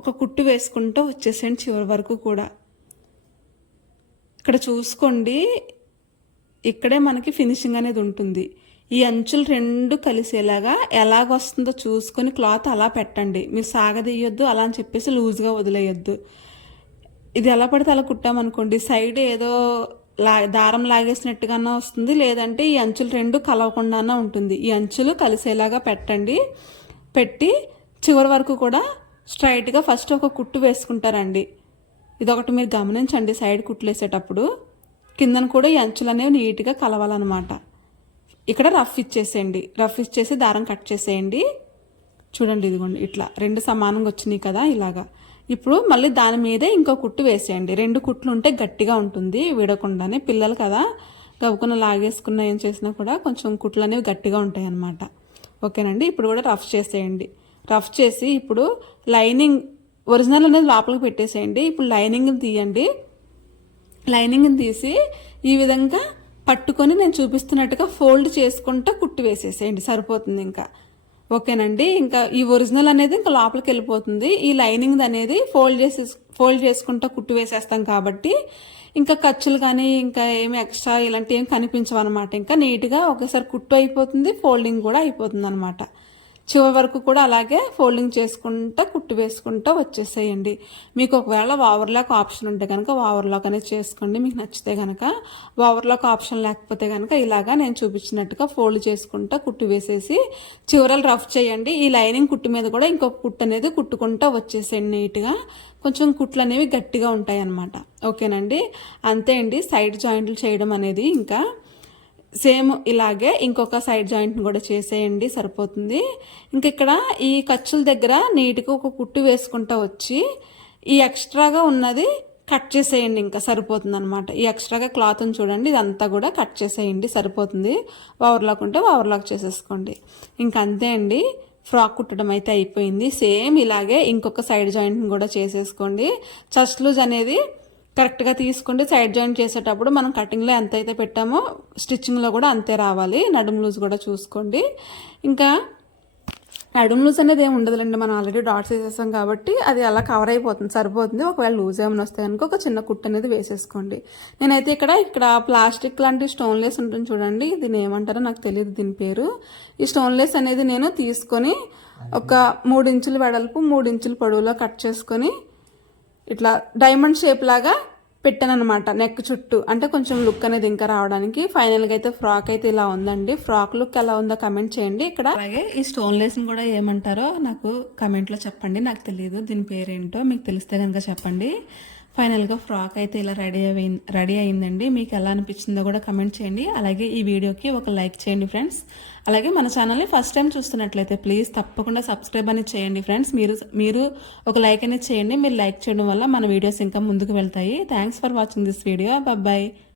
ఒక కుట్టు వేసుకుంటూ వచ్చేసేయండి చివరి వరకు కూడా. ఇక్కడ చూసుకోండి, ఇక్కడే మనకి ఫినిషింగ్ అనేది ఉంటుంది. ఈ అంచులు 2 కలిసేలాగా ఎలాగొస్తుందో చూసుకొని క్లాత్ అలా పెట్టండి. మీరు సాగదీయొద్దు, అలా అని చెప్పేసి లూజ్గా వదిలేయొద్దు. ఇది ఎలా పడితే అలా కుట్టామనుకోండి, సైడ్ ఏదో దారం లాగేసినట్టుగానే వస్తుంది, లేదంటే ఈ అంచులు 2 కలవకుండానే ఉంటుంది. ఈ అంచులు కలిసేలాగా పెట్టండి. పెట్టి చివరి వరకు కూడా స్ట్రైట్గా ఫస్ట్ ఒక కుట్టు వేసుకుంటారండి. ఇదొకటి మీరు గమనించండి, సైడ్ కుట్లు వేసేటప్పుడు కిందన కూడా ఈ అంచులు అనేవి నీట్గా కలవాలన్నమాట. ఇక్కడ రఫ్ ఇచ్చేసేయండి. రఫ్ ఇచ్చేసి దారం కట్ చేసేయండి. చూడండి, ఇదిగోండి ఇట్లా 2 సమానంగా వచ్చినాయి కదా, ఇలాగా. ఇప్పుడు మళ్ళీ దాని మీదే ఇంకో కుట్టు వేసేయండి. 2 కుట్లు ఉంటే గట్టిగా ఉంటుంది, విడకుండానే. పిల్లలు కదా, గవ్వుకున్న లాగేసుకున్న ఏం చేసినా కూడా కొంచెం కుట్లు అనేవి గట్టిగా ఉంటాయి అన్నమాట. ఓకేనండి, ఇప్పుడు కూడా రఫ్ చేసేయండి. రఫ్ చేసి ఇప్పుడు లైనింగ్ ఒరిజినల్ అనేది లోపలికి పెట్టేసేయండి. ఇప్పుడు లైనింగ్ని తీయండి. లైనింగ్ని తీసి ఈ విధంగా పట్టుకొని నేను చూపిస్తున్నట్టుగా ఫోల్డ్ చేసుకుంటూ కుట్టు వేసేసేయండి, సరిపోతుంది ఇంకా. ఓకేనండి, ఇంకా ఈ ఒరిజినల్ అనేది ఇంకా లోపలికి వెళ్ళిపోతుంది. ఈ లైనింగ్ అనేది ఫోల్డ్ చేసుకుంటూ కుట్టు వేసేస్తాం కాబట్టి ఇంకా ఖర్చులు కానీ ఇంకా ఏమి ఎక్స్ట్రా ఇలాంటివి ఏమి కనిపించవు అనమాట. ఇంకా నీట్గా ఒకేసారి కుట్టు అయిపోతుంది, ఫోల్డింగ్ కూడా అయిపోతుంది అనమాట. చివరి వరకు కూడా అలాగే ఫోల్డింగ్ చేసుకుంటా కుట్టు వేసుకుంటా వచ్చేసేయండి. మీకు ఒకవేళ ఓవర్లాక్ ఆప్షన్ ఉంటే కనుక ఓవర్లాక్ అనేది చేసుకోండి మీకు నచ్చితే కనుక. ఓవర్లాక్ ఆప్షన్ లేకపోతే కనుక ఇలాగా నేను చూపించినట్టుగా ఫోల్డ్ చేసుకుంటా కుట్టు వేసేసి చివరలు రఫ్ చేయండి. ఈ లైనింగ్ కుట్టు మీద కూడా ఇంకొక కుట్టు అనేది కుట్టుకుంటా వచ్చేసేయండి నీట్గా. కొంచెం కుట్లు అనేవి గట్టిగా ఉంటాయి అన్నమాట. ఓకేనండి, అంతే అండి సైడ్ జాయింట్లు చేయడం అనేది. ఇంకా సేమ్ ఇలాగే ఇంకొక సైడ్ జాయింట్ని కూడా చేసేయండి, సరిపోతుంది. ఇంక ఇక్కడ ఈ ఖర్చుల దగ్గర నీట్గా ఒక కుట్టు వేసుకుంటూ వచ్చి ఈ ఎక్స్ట్రాగా ఉన్నది కట్ చేసేయండి, ఇంకా సరిపోతుంది అనమాట. ఈ ఎక్స్ట్రాగా క్లాత్ని చూడండి, ఇదంతా కూడా కట్ చేసేయండి, సరిపోతుంది. ఓవర్లాక్ ఉంటే ఓవర్లాక్ చేసేసుకోండి. ఇంక అంతే అండి, ఫ్రాక్ కుట్టడం అయితే అయిపోయింది. సేమ్ ఇలాగే ఇంకొక సైడ్ జాయింట్ని కూడా చేసేసుకోండి. చెస్ట్ లూజ్ అనేది కరెక్ట్గా తీసుకోండి. సైడ్ జాయింట్ చేసేటప్పుడు మనం కటింగ్లో ఎంత అయితే పెట్టామో స్టిచ్చింగ్లో కూడా అంతే రావాలి. నడుము లూజ్ కూడా చూసుకోండి. ఇంకా నడుము లూజ్ అనేది ఏమి ఉండదులేండి, మనం ఆల్రెడీ డాట్స్ వేసేసాం కాబట్టి అది అలా కవర్ అయిపోతుంది, సరిపోతుంది. ఒకవేళ లూజ్ ఏమైనా వస్తే కనుక ఒక చిన్న కుట్టు అనేది వేసేసుకోండి. నేనైతే ఇక్కడ ప్లాస్టిక్ లాంటి స్టోన్లెస్ ఉంటుంది చూడండి, దీన్ని ఏమంటారో నాకు తెలియదు దీని పేరు. ఈ స్టోన్లెస్ అనేది నేను తీసుకొని ఒక 3 ఇంచుల వెడల్పు 3 ఇంచుల పొడవులో కట్ చేసుకొని ఇట్లా డైమండ్ షేప్ లాగా పెట్టాను అనమాట నెక్ చుట్టూ. అంటే కొంచెం లుక్ అనేది ఇంకా రావడానికి. ఫైనల్గా అయితే ఫ్రాక్ అయితే ఇలా ఉందండి. ఫ్రాక్ లుక్ ఎలా ఉందో కమెంట్ చేయండి. ఇక్కడ అలాగే ఈ స్టోన్ లేస్ని కూడా ఏమంటారో నాకు కమెంట్లో చెప్పండి, నాకు తెలియదు దీని పేరేంటో, మీకు తెలిస్తే కనుక చెప్పండి. ఫైనల్గా ఫ్రాక్ అయితే ఇలా రెడీ అయిందండి. మీకు ఎలా అనిపించిందో కూడా కమెంట్ చేయండి. అలాగే ఈ వీడియోకి ఒక లైక్ చేయండి ఫ్రెండ్స్. అలాగే మన ఛానల్ని ఫస్ట్ టైం చూస్తున్నట్లయితే ప్లీజ్ తప్పకుండా సబ్స్క్రైబ్ అనేది చేయండి ఫ్రెండ్స్. మీరు ఒక లైక్ అనేది చేయండి. మీరు లైక్ చేయడం వల్ల మన వీడియోస్ ఇంకా ముందుకు వెళ్తాయి. Thanks for watching this video. Bye.